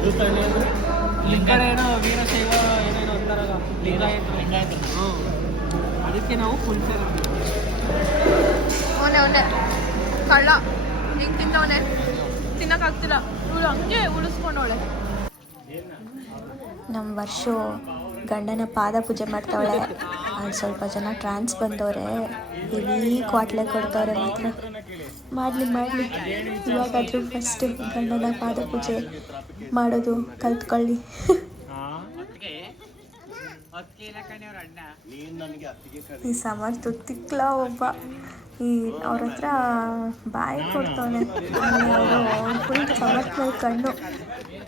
ಈ ಕಡೆ ಏನೋ ವೀರಶೈವ ಏನೇನೋ ಅಂತಾರಲ್ಲ, ಲಿಂಗಾಯತರು. ಅದಕ್ಕೆ ನಾವು ಕುಂತೇವೆ. ಅವನೇ ಕಳ್ಳ ಹಿಂಗೆ ತಿಂದವನೆ, ತಿನ್ನಕ್ಕಾಗ್ತಿಲ್ಲ. ಇವಳು ಹಂಗೆ ಉಳಿಸ್ಕೊಂಡವಳೆ. ನಮ್ಮ ವರ್ಷು ಗಂಡನ ಪಾದ ಪೂಜೆ ಮಾಡ್ತಾವಳೆ. ಸ್ವಲ್ಪ ಜನ ಟ್ರಾನ್ಸ್ ಬಂದವ್ರೆ, ಹೆವಿ ಕ್ವಾಟ್ಲೆ ಕೊಡ್ತವ್ರೆ. ಮಾತ್ರ ಮಾಡಲಿ ಇವಾಗಾದರೂ ಫಸ್ಟ್ ಗಂಡನ ಪಾದ ಪೂಜೆ ಮಾಡೋದು ಕಲ್ತ್ಕೊಳ್ಳಿ. ಈ ಸಮರ್ಥ ತಿಕ್ಲ ಒಬ್ಬ ಅವ್ರ ಹತ್ರ ಬಾಯಿ ಕೊಡ್ತವನೆ. ಅವರು ಫುಲ್ ಸಮರ್ಥ ಮೇಲೆ ಕಣ್ಣು.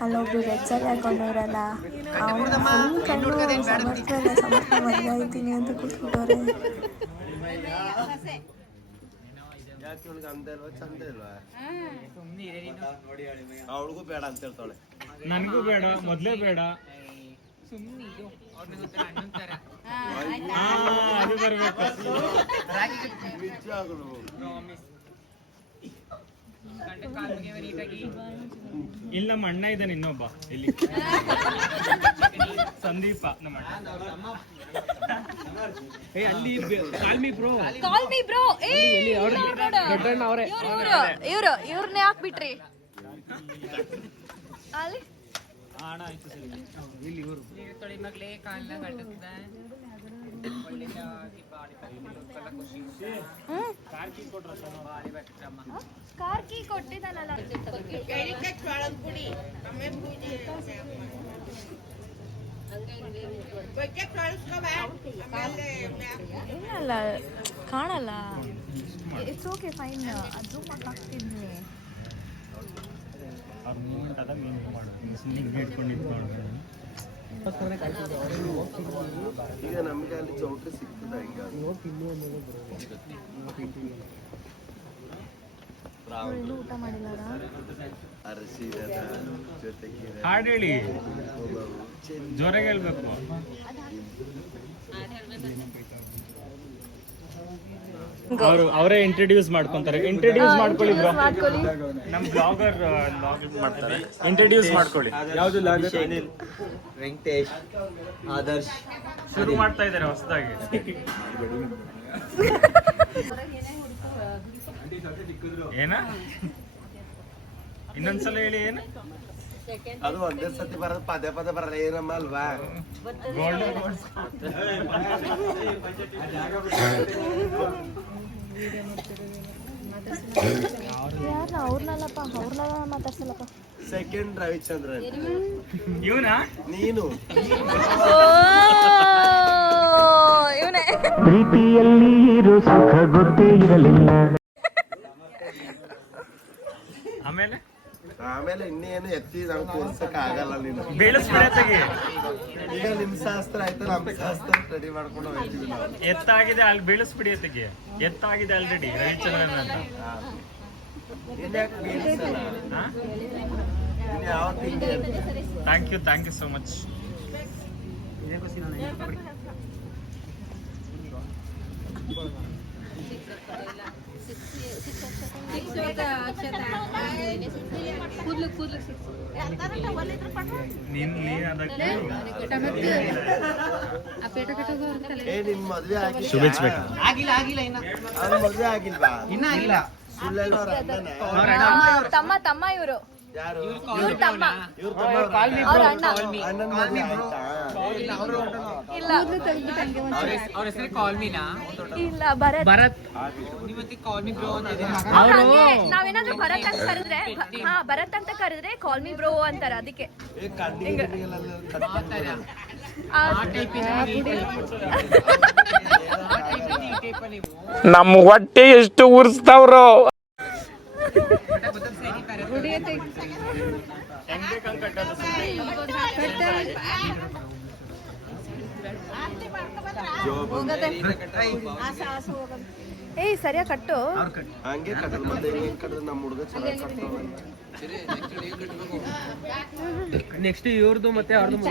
ಅಲ್ಲೊಬ್ರು ರೆಡ್ ಸಾರಿ ಹಾಕೊಂಡವ್ರಲ್ಲ, ಅವ್ರು ಫುಲ್ ಕಣ್ಣು ಸಮರ್ಥ ಮದುವೆ ಆಯ್ತೀನಿ ಅಂತ ಕೂತ್ಬಿಟ್ಟವ್ರೆ. ಅವಳಿಗೂ ಬೇಡ ಅಂತ ಹೇಳ್ತಾಳೆ. ನನಗೂ ಬೇಡ, ಮೊದ್ಲೇ ಬೇಡ. ಅದು ಬರ್ಬೇಕು. ಇಲ್ಲ, ನಮ್ಮ ಅಣ್ಣ ಇದ್ದಾನೆ ಇನ್ನೊಬ್ಬ ಇಲ್ಲಿ, ಸಂದೀಪ ನಮ್ಮ ಅಣ್ಣ. ಅಲ್ಲಿ ಕಾಲ್ ಮಿ ಬ್ರೋ. ಇವ್ರನ್ನೇ ಹಾಕ್ಬಿಟ್ರಿ ಅಲ್ಲಿ. ಕಾರ್ಕಿ ಕೊಟ್ಟಿದ್ದಾನಲ್ಲ, ಇಲ್ಲ ಕಾಣಲ್ಲ. It's okay, fine. ಅದು ಹಾಕ್ತಿದ್ವಿ. ಈಗ ನಮ್ಗೆ ಅಲ್ಲಿ ಚೌಟ್ರಿ ಸಿಗ್ತದ? ಈಗ ಊಟ ಮಾಡಿಲ್ಲ. ಹಾಡು ಹೇಳಿ, ಜೋರಾಗಿ ಹೇಳ್ಬೇಕು. ಅವರೇ ಇಂಟ್ರೊಡ್ಯೂಸ್ ಮಾಡ್ಕೊಂತಾರೆ. ಇಂಟ್ರೊಡ್ಯೂಸ್ ಮಾಡ್ಕೊಳ್ಳಿ ಬ್ರೋ. ನಮ್ ಬ್ಲಾಗರ್ ಮಾಡ್ತಾರೆ. ಇಂಟ್ರೊಡ್ಯೂಸ್ ಮಾಡ್ಕೊಳ್ಳಿ. ಯಾವ್ದು ಲಾಗರ್? ವೆಂಕಟೇಶ್, ಆದರ್ಶ್ ಶುರು ಮಾಡ್ತಾ ಇದ್ದಾರೆ ಹೊಸದಾಗಿ. ಏನ ಇನ್ನೊಂದ್ಸಲ ಹೇಳಿ. ಏನು ಅದು ಒಂದೇ ಸತಿ ಬರೋದು, ಪದೇ ಬರಲ್ಲ. ಏನಮ್ಮ ಅಲ್ವಾ? ಗೋಲ್ಡನ್ ಅವ್ರನ್ನಲ್ಲಪ್ಪ, ಅವ್ರನ್ನ ಮಾತಾಡ್ಸಲ್ಲಪ್ಪ. ಸೆಕೆಂಡ್ ರವಿಚಂದ್ರನ್. ಇವನಾ? ನೀನು ಇವನೇ. ಪ್ರೀತಿಯಲ್ಲಿ ಇರೋ ಸುಖ ಗೊತ್ತೇ ಇರಲಿಲ್ಲ. ಆಮೇಲೆ ಇನ್ನೇನು ಎತ್ತಿ ನಾವು ತೋರ್ಸಕ್ ಆಗಲ್ಲ. ನೀನು ಬೆಳೆಸ್ಬಿಡತ್ತಾಗಿ. ಈಗ ನಿಮ್ ಶಾಸ್ತ್ರ ಆಯ್ತು, ನಮ್ ಶಾಸ್ತ್ರ ರೆಡಿ ಮಾಡ್ಕೊಂಡು ಹೋಗ್ತೀವಿ ನಾವು. ಎತ್ತಾಗಿದೆ ಅಲ್ಲಿ ಬೆಳೆಸ್ಬಿಡಿ. ಅತ್ತಿಗೆ ಎತ್ತಾಗಿದೆ ಆಲ್ರೆಡಿ ರವಿಚಂದ್ರನ್ ಅಂತ. Thank you so much. ನಿನ್ ಮದ್ವೆ ಆಗಿಲ್ವಾ? ತಮ್ಮ ಇವರು. ಯಾರು? ಇವ್ರ ತಮ್ಮ. ಅವ್ರ ಅಣ್ಣ. ಇಲ್ಲ ಇಲ್ಲ, ಭರತ್. ನಾವೇನಾದ್ರೂ ಭರತ್ ಅಂತ ಕರೆದ್ರೆ, ಭರತ್ ಅಂತ ಕರೆದ್ರೆ ಕಾಲ್ ಮಿ ಬ್ರೋ ಅಂತಾರ. ಅದಕ್ಕೆ ನಮ್ಮ ಹೊಟ್ಟೆ ಎಷ್ಟು ಉರ್ಸ್ತಾವ್ರೋ. ಏಯ್ ಸರಿಯಾಗಿ ಕಟ್ಟು. ಹಂಗೆ ಕಟ್ಟಲ್ ಮತ್ತೆ ಕಟ್ಟದ್ರೆ ನಮ್ಮ ಹುಡುಗ ಚೆನ್ನಾಗಿ ಕಟ್ತಾವ. ನೆಕ್ಸ್ಟ್ ಇವ್ರದ್ದು ಮತ್ತೆ ಅವ್ರದ್ದು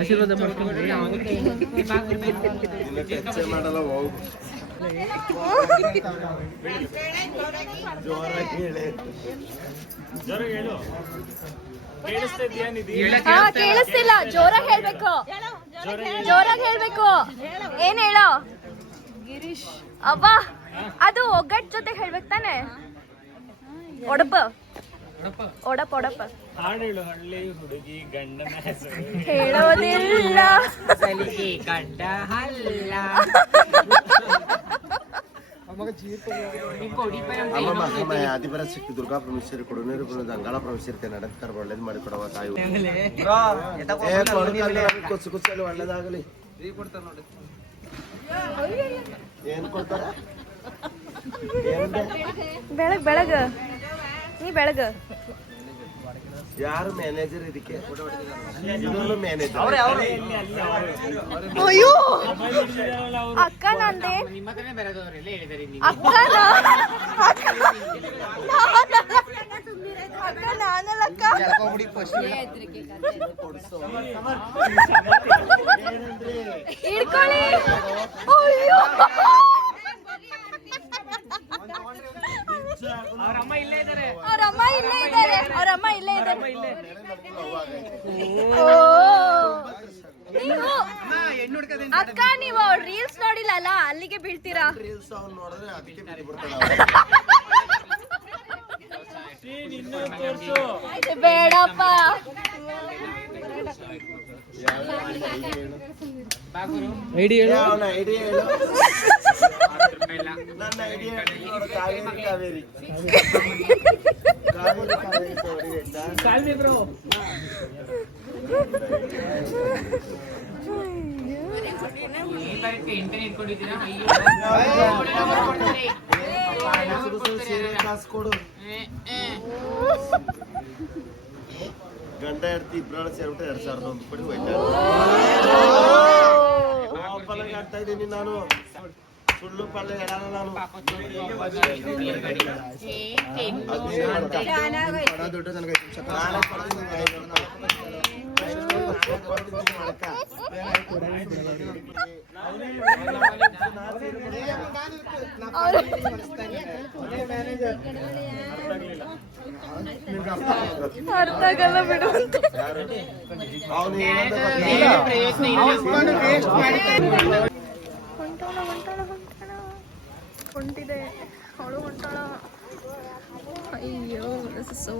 ಆಶೀರ್ವಾದ ಮಾಡ್ಕೊಂಡು ಮಾಡಲ್ಲ. ಹೋಗು ಹಾ ಕೇಳಿಸ್ತಿಲ್ಲ, ಜೋರಾಗಿ ಹೇಳ್ಬೇಕು, ಜೋರಾಗಿ ಹೇಳ್ಬೇಕು. ಏನ್ ಹೇಳೋ ಗಿರೀಶ್? ಅವ್ವ ಅದು ಒಗ್ಗಟ್ಟು ಜೊತೆ ಹೇಳ್ಬೇಕು ತಾನೆ. ಒಡಪ ಒಡಪ ಒಡಪ ಹಾಡೇಳು. ಹಳ್ಳಿ ಹುಡುಗಿ ಗಂಡನ ಹೆಸರು ಹೇಳೋದಿಲ್ಲ, ಸಲಿಗೆ ಗಡ್ಡ ಹಲ್ಲ. ಆದಿಪರ ಶಕ್ತಿ ದುರ್ಗಾ ಪರಮೇಶ್ವರಿ ಕೊಡುನೀರು ಅಂಗಾಳ ಪರಮೇಶ್ವರಿ ನಡೆಸ್ತಾರೆ. ಒಳ್ಳೇದು ಮಾಡಿ ಕೊಡುವ ತಾಯಿ ಕುಚ್ಚು ಕುಚ್ಚಲ್ಲಿ ಒಳ್ಳೇದಾಗಲಿ. ಏನ್ ಕೊಡ್ತಾರ? ಬೆಳಗ್ ಬೆಳಗ್ ನೀ ಬೆಳಗ್ ಯಾರು ಮ್ಯಾನೇಜರ್ ಇದಕ್ಕೆ? ಮ್ಯಾನೇಜರ್ ಅಯ್ಯೋ ಅಕ್ಕ ನಂದೆ ನಿಮ್ಮ ಹತ್ರನೇ ಬರೋದವರೆಲ್ಲ ಹೇಳಿದಾರೆ. ಅಕ್ಕ ನಾನಲ್ಲಕ್ಕ. ಹಿಡ್ಕೊಳ್ಳಿ. ಅಯ್ಯೋ ಅವ್ರಮ್ಮ ಇಲ್ಲೇ ಇದ್ದಾರೆ. ಅವ್ರಮ್ಮ ಇಲ್ಲೇ ಇದ್ದಾರೆ, ಅವ್ರಮ್ಮ ಇಲ್ಲೇ ಇದ್ದಾರೆ. ನೀವು ಅಕ್ಕ ನೀವು ರೀಲ್ಸ್ ನೋಡಿಲ್ಲ ಅಲ್ಲ, ಅಲ್ಲಿಗೆ ಬೀಳ್ತೀರಾ. ರೀಲ್ಸ್ ಅವ್ನು ನೋಡಿದ್ರೆ ಅದಕ್ಕೆ ಬೇಡಪ್ಪ. ಐಡಿಯಾ ಹೇಳು. ಅವನ ಐಡಿಯಾ ಹೇಳು. ನನ್ನ idea Kaveri Kaveri Kaveri call me bro. ಕಾಸು ಕೊಡು. ಗಂಡ ಹೆಂಡತಿ ಇಬ್ಬರ ಸೇರ್ಬಿಟ್ಟು 2,001 ಕೊಡಿ ಹೋಯ್ತಾ ಆಗ್ತಾ ಇದ್ದೀನಿ ನಾನು. ಸುಳ್ಳು ಪಳ್ಳೆ ಹೇಳಲ್ಲ ನಾನು. ದುಡ್ಡು ನನಗೆ ಅರ್ಥ ಆಗಲ್ಲ ಬಿಡು ಅಂತ. ಹೊಂಟಿದೆ ಅವಳು ಹೊಂಟಾಳ. ಅಯ್ಯೋ ಸೊ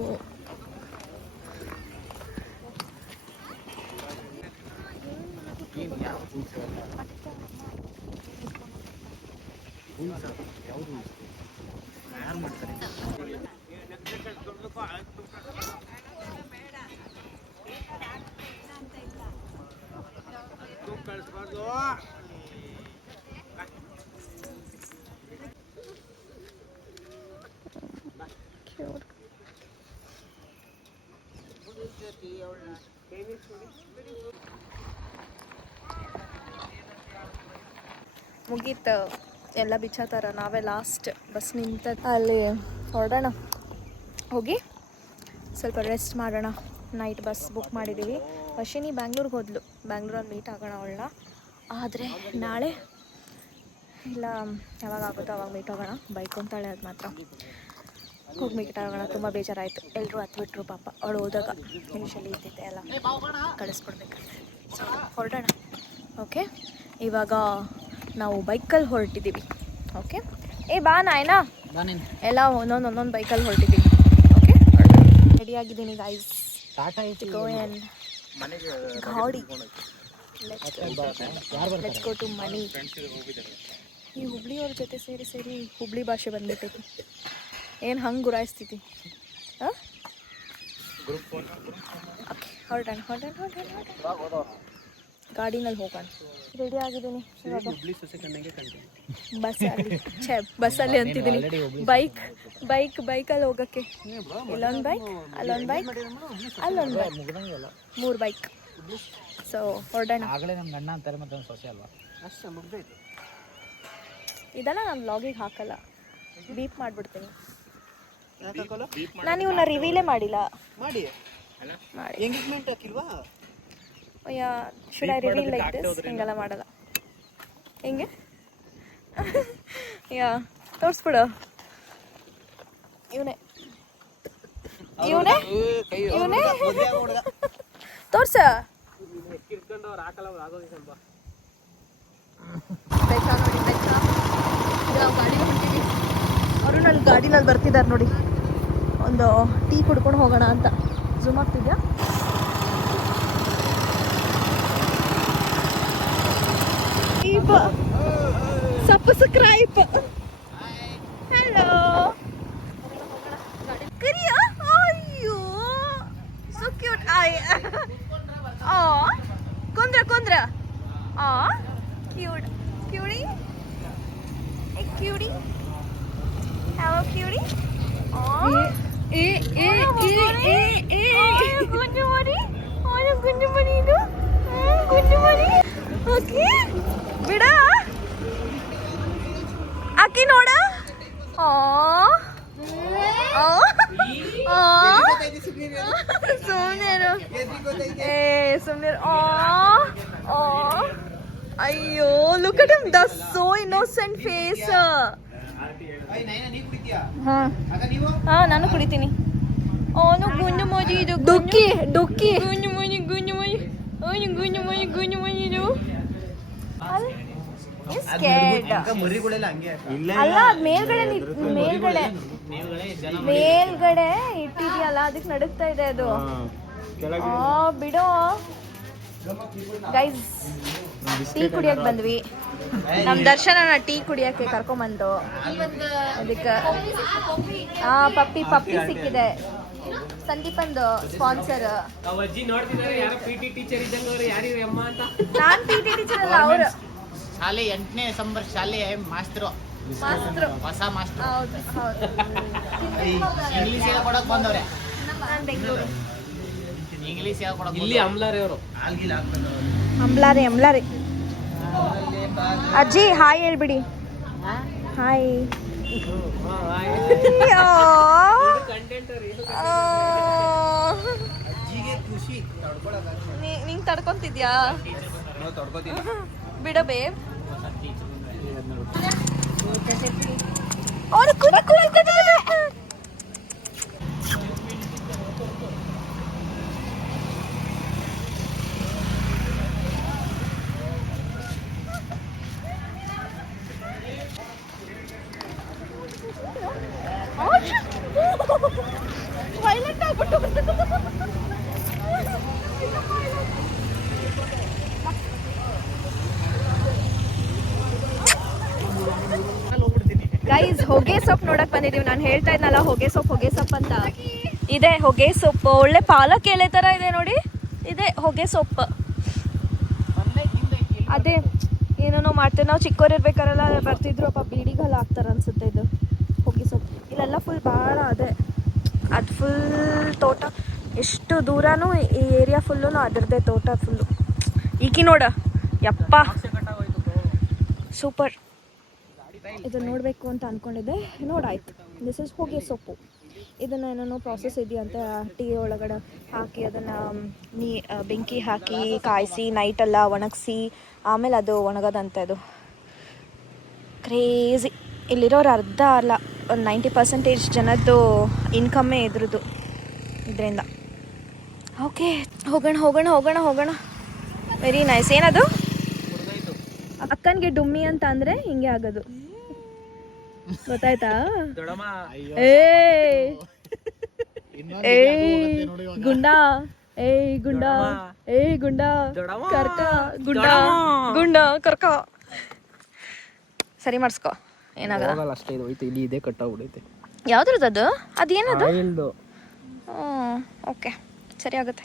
ಮುಗೀತು ಎಲ್ಲ ಬಿಚ್ಚಾತಾರ. ನಾವೇ ಲಾಸ್ಟ್ ಬಸ್ ನಿಂತ ಅಲ್ಲಿ ಹೊರಡೋಣ. ಹೋಗಿ ಸ್ವಲ್ಪ ರೆಸ್ಟ್ ಮಾಡೋಣ. ನೈಟ್ ಬಸ್ ಬುಕ್ ಮಾಡಿದ್ದೀವಿ. ವರ್ಷಿನಿ ಬ್ಯಾಂಗ್ಳೂರ್ಗೆ ಹೋದ್ಲು. ಬ್ಯಾಂಗ್ಳೂರಲ್ಲಿ ಮೀಟ್ ಆಗೋಣ ಅವಳನ್ನ. ಆದರೆ ನಾಳೆ ಇಲ್ಲ ಯಾವಾಗ ಆಗುತ್ತೋ ಅವಾಗ ಮೀಟ್ ಹೋಗೋಣ. ಬೈಕ್ ಅಂತಾಳೆ, ಅದು ಮಾತ್ರ ಹೋಗಿ ಮೀಟ್ ಆಗೋಣ. ತುಂಬ ಬೇಜಾರಾಯಿತು. ಎಲ್ಲರೂ ಹತ್ಬಿಟ್ರು ಪಾಪ. ಅವಳು ಹೋದಾಗ ಇಂಗ್ಲೀಷಲ್ಲಿ ಇದ್ದಿದ್ದೆ ಎಲ್ಲ ಕಳಿಸ್ಕೊಡ್ಬೇಕು. ಸೊ ಹೊರಡೋಣ. ಓಕೆ, ಇವಾಗ ನಾವು ಬೈಕಲ್ಲಿ ಹೊರಟಿದ್ದೀವಿ. ಓಕೆ, ಬಾ ನಾಯ್ನಾ, ಎಲ್ಲ ಒಂದೊಂದು ಬೈಕಲ್ಲಿ ಹೊರಟಿದ್ದೀವಿ. ಓಕೆ, ರೆಡಿಯಾಗಿದ್ದೀನಿ ಗೈಸ್. ಗೋ ಆ್ಯಂಡ್ ಗಾಡಿ ಲೆಟ್ಸ್ ಗೋ ಟು ಮನಿ. ಈ ಹುಬ್ಳಿಯವ್ರ ಜೊತೆ ಸೇರಿ ಸೇರಿ ಹುಬ್ಳಿ ಭಾಷೆ ಬಂದ್ಬಿಟ್ಟೈತಿ. ಏನು ಹಂಗೆ ಗುರಾಯಿಸ್ತಿತಿ. ಹಾಂ, ಓಕೆ, ಹೊರಡೋಣ. ಗಾಡಿನಲ್ಲಿ ಹೋಗೋಣ. ರೆಡಿ ಆಗಿದ್ದೀನಿ ಇವಾಗ. ಬಸ್ಸಲ್ಲಿ ಅಂತಿದ್ದೀನಿ. ಬೈಕಲ್ಲಿ ಹೋಗೋಕ್ಕೆ. ಇಲ್ಲೊಂದು ಬೈಕ್, ಅಲ್ಲೊಂದು ಬೈಕ್, ಅಲ್ಲೊಂದು ಬೈಕ್, 3 ಬೈಕ್. ಸೊ ಹೊರಡೋಣ. ಇದೆಲ್ಲ ನಾನು ವ್ಲಾಗಿಗೆ ಹಾಕಲ್ಲ, ಬೀಪ್ ಮಾಡಿಬಿಡ್ತೀನಿ. ನಾನು ಇವನ್ನ ರಿವೀಲೇ ಮಾಡಿಲ್ಲ. ಮಾಡಿ ಎಂಗೇಜ್ಮೆಂಟ್ ಹಾಕಿಲ್ವಾ? Should I reveal like this? ಹಿಂಗೆಲ್ಲ ಮಾಡಲ್ಲ. ಹೆಂಗೆ ಯಾ ತೋರಿಸ್ಬಿಡು. ಇವನೇ ಇವನೇ ಇವನೇ ತೋರ್ಸ. ಬೇಕಾ ನೋಡಿ ಬೇಕಾ. ನಾವು ಗಾಡಿಗೆ ಹೊಂಟಿವಿ. ಅವರು ನನ್ನ ಗಾಡಿನಲ್ಲಿ ಬರ್ತಿದ್ದಾರೆ ನೋಡಿ. ಒಂದು ಟೀ ಕುಡ್ಕೊಂಡು ಹೋಗೋಣ ಅಂತ. ಝೂಮ್ ಆಗ್ತಿದ್ಯಾ? ಸಬ್ಸ್ಕ್ರೈಬ್. ಹಲೋ ಕರಿಯಾ. ಅಯ್ಯೋ ಸೊ ಕ್ಯೂಟ್. ಆ ಕುಂದ್ರ ಕುಂದ್ರ. ಆ ಕ್ಯೂಟ್ ಕ್ಯೂಡಿ ಕ್ಯೂಡಿ. ಹಲೋ ಕ್ಯೂಡಿ. ಗುಂಡು ಮರಿ. ಗುಂಡು ಮರಿ ಇದು. ಗುಂಡು ಮರಿ. ಓಕೆ ಬಿಡ ಆಕಿ ನೋಡ. ಸುಮ್ನೇರು ಸುಮ್ನೇರು. ಅಯ್ಯೋ look at him, the so innocent face. ಹಾ ನಾನು ಕುಡಿತೀನಿ. ಅವನು ಗುಂಡು ಮರಿ ಇದು. ಡುಕ್ಕಿ ಡುಕ್ಕಿ. ಗುಂಡು ಮರಿ ಗುಂಡು ಮರಿ. ಅವನು ಗುಂಡು ಮರಿ ಗುಂಡು ಮರಿ ಇದು. ಅಲ್ಲ ಮೇಲ್ಗಡೆ ಮೇಲ್ಗಡೆ ಇಟ್ಟಿದ್ಯಲ್ಲ ಅದಕ್ಕೆ ನಡುಗ್ತಾ ಇದೆ ಅದು. ಬಿಡೋ ಗೈಸ್. ಟೀ ಕುಡಿಯಕ್ ಬಂದ್ವಿ. ನಮ್ ದರ್ಶನ ಟೀ ಕುಡಿಯಕ್ಕೆ ಕರ್ಕೊಂಬಂದು ಅದಕ್ಕೆ ಪಪ್ಪಿ ಪಪ್ಪಿ ಸಿಕ್ಕಿದೆ. ಸಂದೀಪಂದು ಸ್ಪಾನ್ಸರ್. ನಾನ್ ಪಿ ಟಿ ಟೀಚರ್ ಅಲ್ಲ, ಅವರು ಶಾಲೆ 8ನೇ ಸಂಬರ್ ಶಾಲೆ ಮಾಸ್ತರು. ಹೊಸ ಮಾಸ್ತರು. ಹೌದು ಹೌದು. ಇಂಗ್ಲಿಷ್ ಹೇಳ್ಕೊಡಕ್ ಬಂದವ್ರೆ. ನಾನು ಬೆಂಗಳೂರು. ಇಂಗ್ಲಿಷ್ ಹೇಳ್ಕೊಡಕ್ ಇಲ್ಲಿ ಅಮ್ಲಾರಿ ಅವರು. ಅಂಬ್ಲಾರಿ ಅಂಬ್ಲಾರಿ. ಅಜ್ಜಿ ಹಾಯ್ ಹೇಳ್ಬಿಡಿ. ಹಾಯ್. ನಿಂಗೆ ತಡ್ಕೊಂತಿದ್ಯಾ? ಬಿಡ ಬೇಬ್. ಅವ್ರು ಕುಡಿ ಕುಡಿ ಕುಡಿ. ವೈಲೆಂಟ್ ಆಗ್ಬಿಟ್ಟು ಗೈಸ್ ಹೊಗೆ ಸೊಪ್ಪು ನೋಡಕ್ ಬಂದಿದೀವಿ. ನಾನು ಹೇಳ್ತಾ ಇದ್ನಲ್ಲ ಹೊಗೆ ಸೊಪ್ಪು ಅಂತ. ಇದೆ ಹೊಗೆ ಸೊಪ್ಪು. ಒಳ್ಳೆ ಪಾಲಕ್ ಎಲೆ ತರ ಇದೆ ನೋಡಿ. ಇದೆ ಹೊಗೆ ಸೊಪ್ಪು. ಅದೇ ಏನೇನೋ ಮಾಡ್ತೇವೆ ನಾವು. ಚಿಕ್ಕವರಿರ್ಬೇಕಾರೆಲ್ಲ ಬರ್ತಿದ್ರು ಅಪ್ಪ. ಬೀಡಿಗೆಲ್ಲ ಹಾಕ್ತಾರ ಅನ್ಸುತ್ತೆ ಇದು ಹೊಗೆ ಸೊಪ್ಪು. ಇಲ್ಲೆಲ್ಲ ಫುಲ್ ಭಾಳ ಅದೇ. ಅದು ಫುಲ್ ತೋಟ. ಎಷ್ಟು ದೂರನೂ ಈ ಏರಿಯಾ ಫುಲ್ಲು ಅದರದ್ದೇ ತೋಟ ಫುಲ್ಲು. ಈಕಿ ನೋಡ ಯಪ್ಪ ಸೂಪರ್. ಇದನ್ನು ನೋಡಬೇಕು ಅಂತ ಅಂದ್ಕೊಂಡಿದ್ದೆ. ನೋಡಾಯ್ತು. ದಿಸ್ ಇಸ್ ಹೊಗೆ ಸೊಪ್ಪು. ಇದನ್ನು ಏನೇನೋ ಪ್ರಾಸೆಸ್ ಇದೆಯಂತ. ಟೀ ಒಳಗಡೆ ಹಾಕಿ ಅದನ್ನು ಬೆಂಕಿ ಹಾಕಿ ಕಾಯಿಸಿ ನೈಟೆಲ್ಲ ಒಣಗಿಸಿ ಆಮೇಲೆ ಅದು ಒಣಗೋದಂತ. ಇದು ಕ್ರೇಜಿ. ಇಲ್ಲಿರೋರು ಅರ್ಧ ಅಲ್ಲ ಒಂದು 90% ಜನದ್ದು ಇನ್ಕಮ್ಮೇ ಇದ್ರದ್ದು ಇದರಿಂದ. ಓಕೆ ಹೋಗೋಣ ಹೋಗೋಣ ಹೋಗೋಣ ಹೋಗೋಣ. Very nice. ಏನದು ಅಕ್ಕನಿಗೆ ಡುಮ್ಮಿ ಅಂತ ಅಂದರೆ ಹಿಂಗೆ ಆಗೋದು. ಗೊತ್ತಾಯ್ತಾ? ಗುಂಡ ಗುಂಡ ಗುಂಡ ಕರ್ಕ ಗುಂಡ ಗುಂಡ ಕರ್ಕ. ಸರಿ ಮಾಡಿಸ್ಕೊ. ಏನಾಗಲ್ಲ ಅಷ್ಟೇ. ಇದು ಹೋಯ್ತು ಇಲ್ಲಿ. ಇದೇ ಕಟ್ಟಾಗ್ಬಿಡೈತೆ. ಯಾವ್ದ್ರದ್ದು ಅದು? ಅದೇನದು? ಆಯಿಲ್ದು. ಓಕೆ ಸರಿ ಆಗುತ್ತೆ.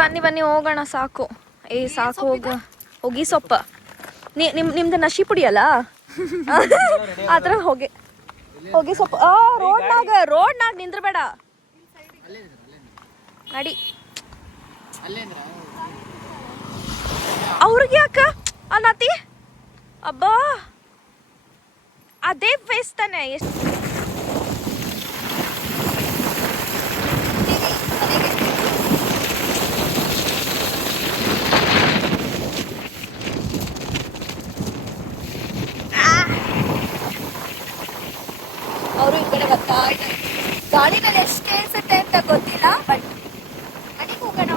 ಬನ್ನಿ ಬನ್ನಿ ಹೋಗೋಣ. ಸಾಕು ಸಾಕು. ಹೊಗೆ ಸೊಪ್ಪು. ನಿಮ್ದು ನಶಿ ಪುಡಿ ಅಲ್ಲ ಆ ಥರ ಹೊಗೆ ಸೊಪ್ಪು. ರೋಡ್ನಾಗ ನಿಂದ್ರಬೇಡ ನಡಿ. ಅವ್ರಿಗೆ ಯಾಕ ಅನ್ನತಿ? ಅಬ್ಬಾ ಅದೇ ಫೇಸ್ ತಾನೆ. ಎಷ್ಟು ಗಾಡಿನಲ್ಲಿ ಎಷ್ಟು ಕೇಳಿಸುತ್ತೆ ಅಂತ ಗೊತ್ತಿಲ್ಲ, ಬಟ್ ಮನೆಗೆ ಹೋಗೋಣ.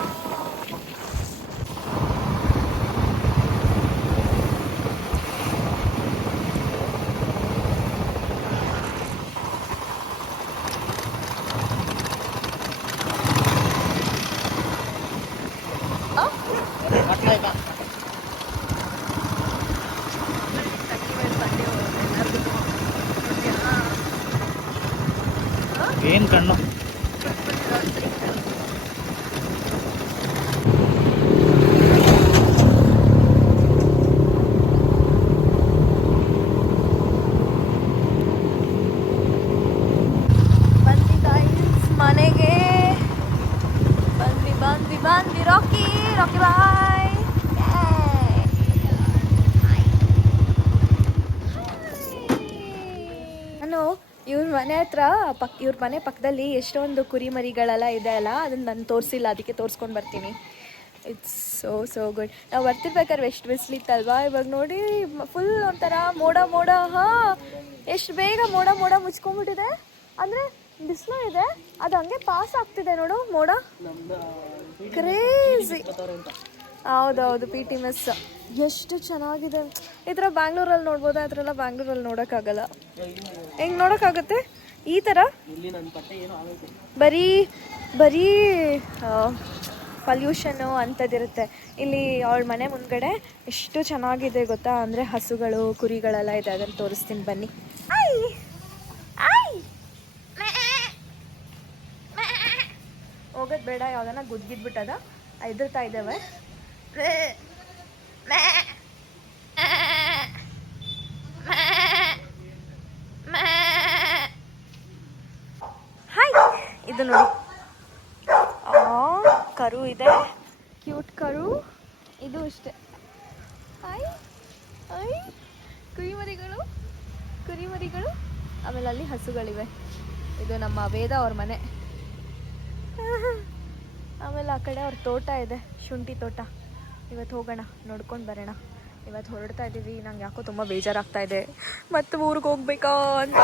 ಏನ್ ಕಣ್ಣು ಬಂದ್ವಿ ಗೈಸ್ ಮನೆಗೆ. ಬಂದ್ವಿ ರಾಕಿ ಬಾಯ್. ನಾನು ಇವ್ರ ಮನೆ ಹತ್ರ ಇವ್ರ ಮನೆ ಪಕ್ಕದಲ್ಲಿ ಎಷ್ಟೊಂದು ಕುರಿ ಮರಿಗಳೆಲ್ಲ ಇದೆ ಅಲ್ಲ, ಅದನ್ನ ನಾನು ತೋರಿಸಿಲ್ಲ, ಅದಕ್ಕೆ ತೋರಿಸ್ಕೊಂಡು ಬರ್ತೀನಿ. It's so good. ನಾವು ಬರ್ತಿರ್ಬೇಕಾದ್ರೆ ಎಷ್ಟು ಬಿಸಿಲಿತ್ತಲ್ವಾ, ಇವಾಗ ನೋಡಿ ಫುಲ್ ಒಂಥರ ಮೋಡ. ಎಷ್ಟು ಬೇಗ ಮೋಡ ಮುಚ್ಕೊಂಡ್ಬಿಟ್ಟಿದೆ. ಅಂದರೆ ಬಿಸಿಲು ಇದೆ, ಅದು ಹಂಗೆ ಪಾಸ್ ಆಗ್ತಿದೆ ನೋಡು ಮೋಡ. ಕ್ರೇಜಿ. ಹೌದೌದು, PT ಮಿಸ್. ಎಷ್ಟು ಚೆನ್ನಾಗಿದೆ. ಈ ಥರ ಬ್ಯಾಂಗ್ಳೂರಲ್ಲಿ ನೋಡ್ಬೋದು, ಆ ಥರ ಎಲ್ಲ ಬ್ಯಾಂಗ್ಳೂರಲ್ಲಿ ನೋಡೋಕ್ಕಾಗಲ್ಲ. ಹೆಂಗೆ ನೋಡೋಕ್ಕಾಗುತ್ತೆ ಈ ಥರ? ಬರೀ ಪಲ್ಯೂಷನ್ನು ಅಂಥದ್ದಿರುತ್ತೆ. ಇಲ್ಲಿ ಅವಳ ಮನೆ ಮುಂದ್ಗಡೆ ಎಷ್ಟು ಚೆನ್ನಾಗಿದೆ ಗೊತ್ತಾ, ಅಂದರೆ ಹಸುಗಳು ಕುರಿಗಳೆಲ್ಲ ಇದೆ. ಅದನ್ನು ತೋರಿಸ್ತೀನಿ ಬನ್ನಿ. ಹೋಗೋದು ಬೇಡ, ಯಾವ್ದನ್ನ ಗುದ್ಗಿದ್ಬಿಟ್ಟದ ಎದುರ್ತಾ ಇದ್ದಾವೆ. ಹಾಯ್, ಇದು ನೋಡಿ ಕರು ಇದೆ, ಕ್ಯೂಟ್ ಕರು. ಇದು ಅಷ್ಟೇ. ಹಾಯ್ ಕುರಿಮರಿಗಳು. ಆಮೇಲೆ ಅಲ್ಲಿ ಹಸುಗಳಿವೆ. ಇದು ನಮ್ಮ ವೇದ ಅವ್ರ ಮನೆ. ಆಮೇಲೆ ಆ ಕಡೆ ಅವ್ರ ತೋಟ ಇದೆ, ಶುಂಠಿ ತೋಟ. ಇವತ್ತು ಹೋಗೋಣ, ನೋಡ್ಕೊಂಡು ಬರೋಣ. ಇವತ್ತು ಹೊರಡ್ತಾ ಇದ್ದೀವಿ. ನಂಗೆ ಯಾಕೋ ತುಂಬ ಬೇಜಾರಾಗ್ತಾ ಇದೆ, ಮತ್ತು ಊರಿಗೆ ಹೋಗ್ಬೇಕಾ ಅಂತ.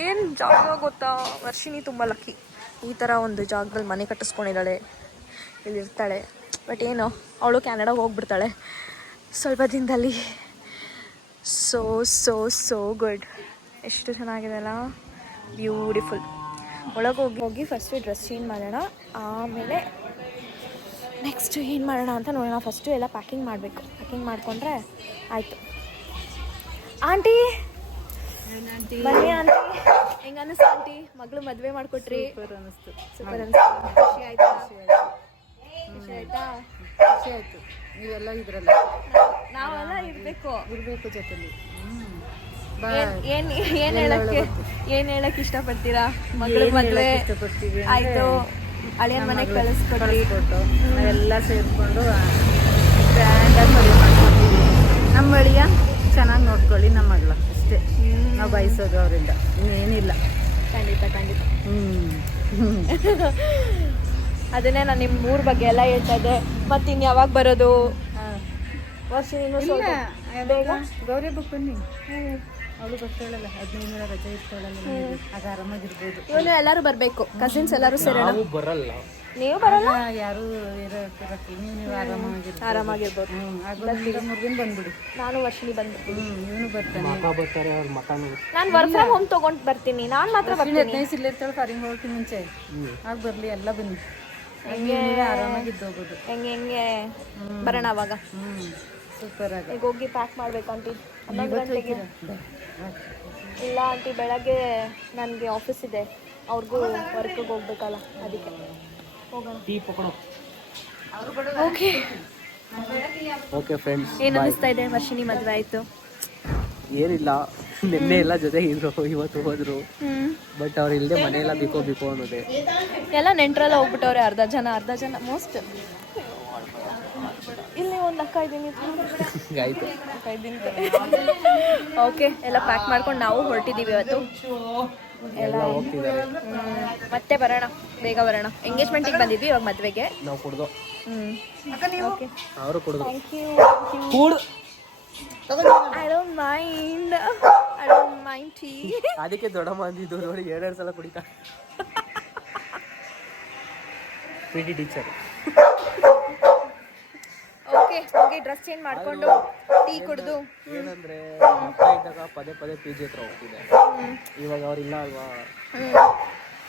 ಏನು ಜಾಗ ಗೊತ್ತಾ, ವರ್ಷಿನಿ ತುಂಬ ಲಕ್ಕಿ. ಈ ಥರ ಒಂದು ಜಾಗದಲ್ಲಿ ಮನೆ ಕಟ್ಟಿಸ್ಕೊಂಡಿದ್ದಾಳೆ, ಇಲ್ಲಿರ್ತಾಳೆ. ಬಟ್ ಏನು, ಅವಳು ಕ್ಯಾನಡಾಗೆ ಹೋಗ್ಬಿಡ್ತಾಳೆ ಸ್ವಲ್ಪ ದಿನದಲ್ಲಿ. So good. ಎಷ್ಟು ಚೆನ್ನಾಗಿದೆ ಅಲ್ಲ, ಬ್ಯೂಟಿಫುಲ್. ಒಳಗೆ ಹೋಗಿ ಫಸ್ಟು ಡ್ರೆಸ್ ಚೇಂಜ್ ಮಾಡೋಣ, ಆಮೇಲೆ ನೆಕ್ಸ್ಟ್ ಏನು ಮಾಡೋಣ ಅಂತ ನೋಡೋಣ. ಫಸ್ಟು ಎಲ್ಲ ಪ್ಯಾಕಿಂಗ್ ಮಾಡಬೇಕು. ಪ್ಯಾಕಿಂಗ್ ಮಾಡಿಕೊಂಡ್ರೆ ಆಯಿತು. ಆಂಟಿ ಬನ್ನಿ. ಆಂಟಿ ಹೆಂಗೆ ಅನ್ನಿಸ್ತು ಆಂಟಿ? ಮಗಳು ಮದುವೆ ಮಾಡಿಕೊಟ್ರಿ. ಸೂಪರ್ ಅನ್ನಿಸ್ತು. ಖುಷಿ ಆಯ್ತಾ? ಖುಷಿ ಆಯ್ತಾ? ಖುಷಿ ಆಯ್ತು. ನೀವೆಲ್ಲ ಇದ್ರಲ್ಲ, ನಾವೆಲ್ಲ ಇರಬೇಕು ಜೊತೆಲಿ. ಏನ್ ಹೇಳಕ್ ಇಷ್ಟಪಡ್ತೀರಾ? ಮಗಳು ಮದುವೆ ಆಯ್ತು, ಹಳೆಯ ಮನೆಗೆ ಕಳಿಸ್ಕೊಟ್ರಿ. ನಾವೆಲ್ಲ ಸೇರಿಕೊಂಡು ಗ್ರ್ಯಾಂಡಾಗಿ ಮದುವೆ ಮಾಡ್ಕೊತೀವಿ. ನಮ್ಮ ಬಳಿಯ ಚೆನ್ನಾಗಿ ನೋಡ್ಕೊಳ್ಳಿ ನಮ್ಮ ಮಗಳ, ಅಷ್ಟೇ ನಾವು ಬಯಸೋದು ಅವರಿಂದ, ಇನ್ನೇನಿಲ್ಲ. ಖಂಡಿತ. ಅದನ್ನೇ ನಾನು ನಿಮ್ಮ ಊರ ಬಗ್ಗೆ ಎಲ್ಲ ಹೇಳ್ತಾ ಇದ್ದೆ. ಮತ್ತೆ ಇನ್ನು ಯಾವಾಗ ಬರೋದು? ವರ್ಷ ಗೌರಿ ಹಬ್ಬಕ್ಕೆ ಬನ್ನಿ. ಅವಳು ಬರ್ತಾಳಲ್ಲ, 15 ದಿನ ರಜೆ ಇರ್ತಾಳಲ್ಲ, ಆಗ ಆರಾಮಾಗಿರ್ಬೋದು. ಇವನು ಎಲ್ಲರೂ ಬರಬೇಕು, ಕಸಿನ್ಸ್ ಎಲ್ಲರೂ ಸೇರೋಣ. ಬರಲ್ಲ, ನೀವು ಬರಲ್ಲ? ಯಾರು ನೀವು ಆರಾಮಾಗಿರ್ಬೋದು. 3 ದಿನ ಬಂದ್ಬಿಡಿ. ನಾನು ವರ್ಷಿನಿ ಬಂದ್ಬಿಡ್ತೀನಿ. ಇವನು ಬರ್ತಾನೆ. ಬರ್ತಾರೆ ಅವ್ರ ಮಕ್ಕಳು. ನಾನು ವರ್ಕ್ ಫ್ರಮ್ ಹೋಮ್ ತಗೊಂಡು ಬರ್ತೀನಿ. ನಾನು ಮಾತ್ರ ಬರ್ತೀನಿ. 15 ಇರ್ತಾಳೆ, ಫಾರಿಂಗ್ ಹೋಗೋಕೆ ಮುಂಚೆ. ಆಗ ಬರಲಿ, ಎಲ್ಲ ಬನ್ನಿ. ಆರಾಮಾಗಿದ್ದು ಹೋಗೋದು. ಹೆಂಗೆ ಬರೋಣ ಅವಾಗ. ಸೂಪರ್ ಆಗಿ. ಈಗ ಹೋಗಿ ಪ್ಯಾಕ್ ಮಾಡ್ಬೇಕು ಆಂಟಿ. 11 ಗಂಟೆಗೆ ಇಲ್ಲ ಆಂಟಿ, ಬೆಳಗ್ಗೆ ನನಗೆ ಆಫೀಸ್ ಇದೆ, ಅವ್ರಿಗೂ ವರ್ಕಿಗೆ ಹೋಗ್ಬೇಕಲ್ಲ, ಅದಕ್ಕೆ ಹೋಗೋಣ. ಓಕೆ ಫ್ರೆಂಡ್ಸ್, ಏನು ಅನ್ನಿಸ್ತಾ ಇದೆ? ವರ್ಷಿನಿ ಮದುವೆ ಆಯಿತು. ಏನಿಲ್ಲ, ನಿನ್ನೆ ಎಲ್ಲ ಜೊತೆ ಇದ್ರು, ಇವತ್ತು ಹೋದ್ರು. ಬಟ್ ಅವ್ರು ಇಲ್ಲದೆ ಮನೆಯೆಲ್ಲ ಬಿಕೋ ಅನ್ನೋದೆ. ಎಲ್ಲ ನೆಂಟ್ರೆಲ್ಲ ಹೋಗ್ಬಿಟ್ಟವ್ರೆ, ಅರ್ಧ ಜನ ಮೋಸ್ಟ್. ಇಲ್ಲಿ ಒಂದು ಅಕ್ಕ ಇದ್ದೀನಿ. ಆಯ್ತು, ಓಕೆ, ಎಲ್ಲ ಪ್ಯಾಕ್ ಮಾಡ್ಕೊಂಡು ನಾವು ಹೊರಟಿದ್ದೀವಿ ಇವತ್ತು. ಎಲ್ಲ ಹೋಗ್ತಿದ್ದಾರೆ. ಮತ್ತೆ ಬರೋಣ, ಬೇಗ ಬರೋಣ. ಎಂಗೇಜ್ಮೆಂಟಿಗೆ ಬಂದಿದ್ವಿ, ಇವಾಗ ಮದುವೆಗೆ ನಾವು ಕುಡ್ದು. ಓಕೆ, ಅವರು ಕುಡ್ದು. Thank you. I don't mind tea. ಅದಕ್ಕೆ ದೊಡ್ಡ ಮಂದಿದ್ದು ನೋಡಿ 2 ಸಲ ಕುಡಿತಾ. PD teacher. ಓಕೆ ಹೋಗಿ ಡ್ರೆಸ್ ಚೇಂಜ್ ಮಾಡಿಕೊಂಡು ಟೀ ಕುಡಿದು ಏನಂದರೆ ಅಪ್ಪ ಇದ್ದಾಗ ಪದೇ ಪದೇ PG ಹತ್ರ ಹೋಗ್ತಿದ್ದೆ. ಇವಾಗ ಅವ್ರಿಲ್ಲ ಅಲ್ವಾ,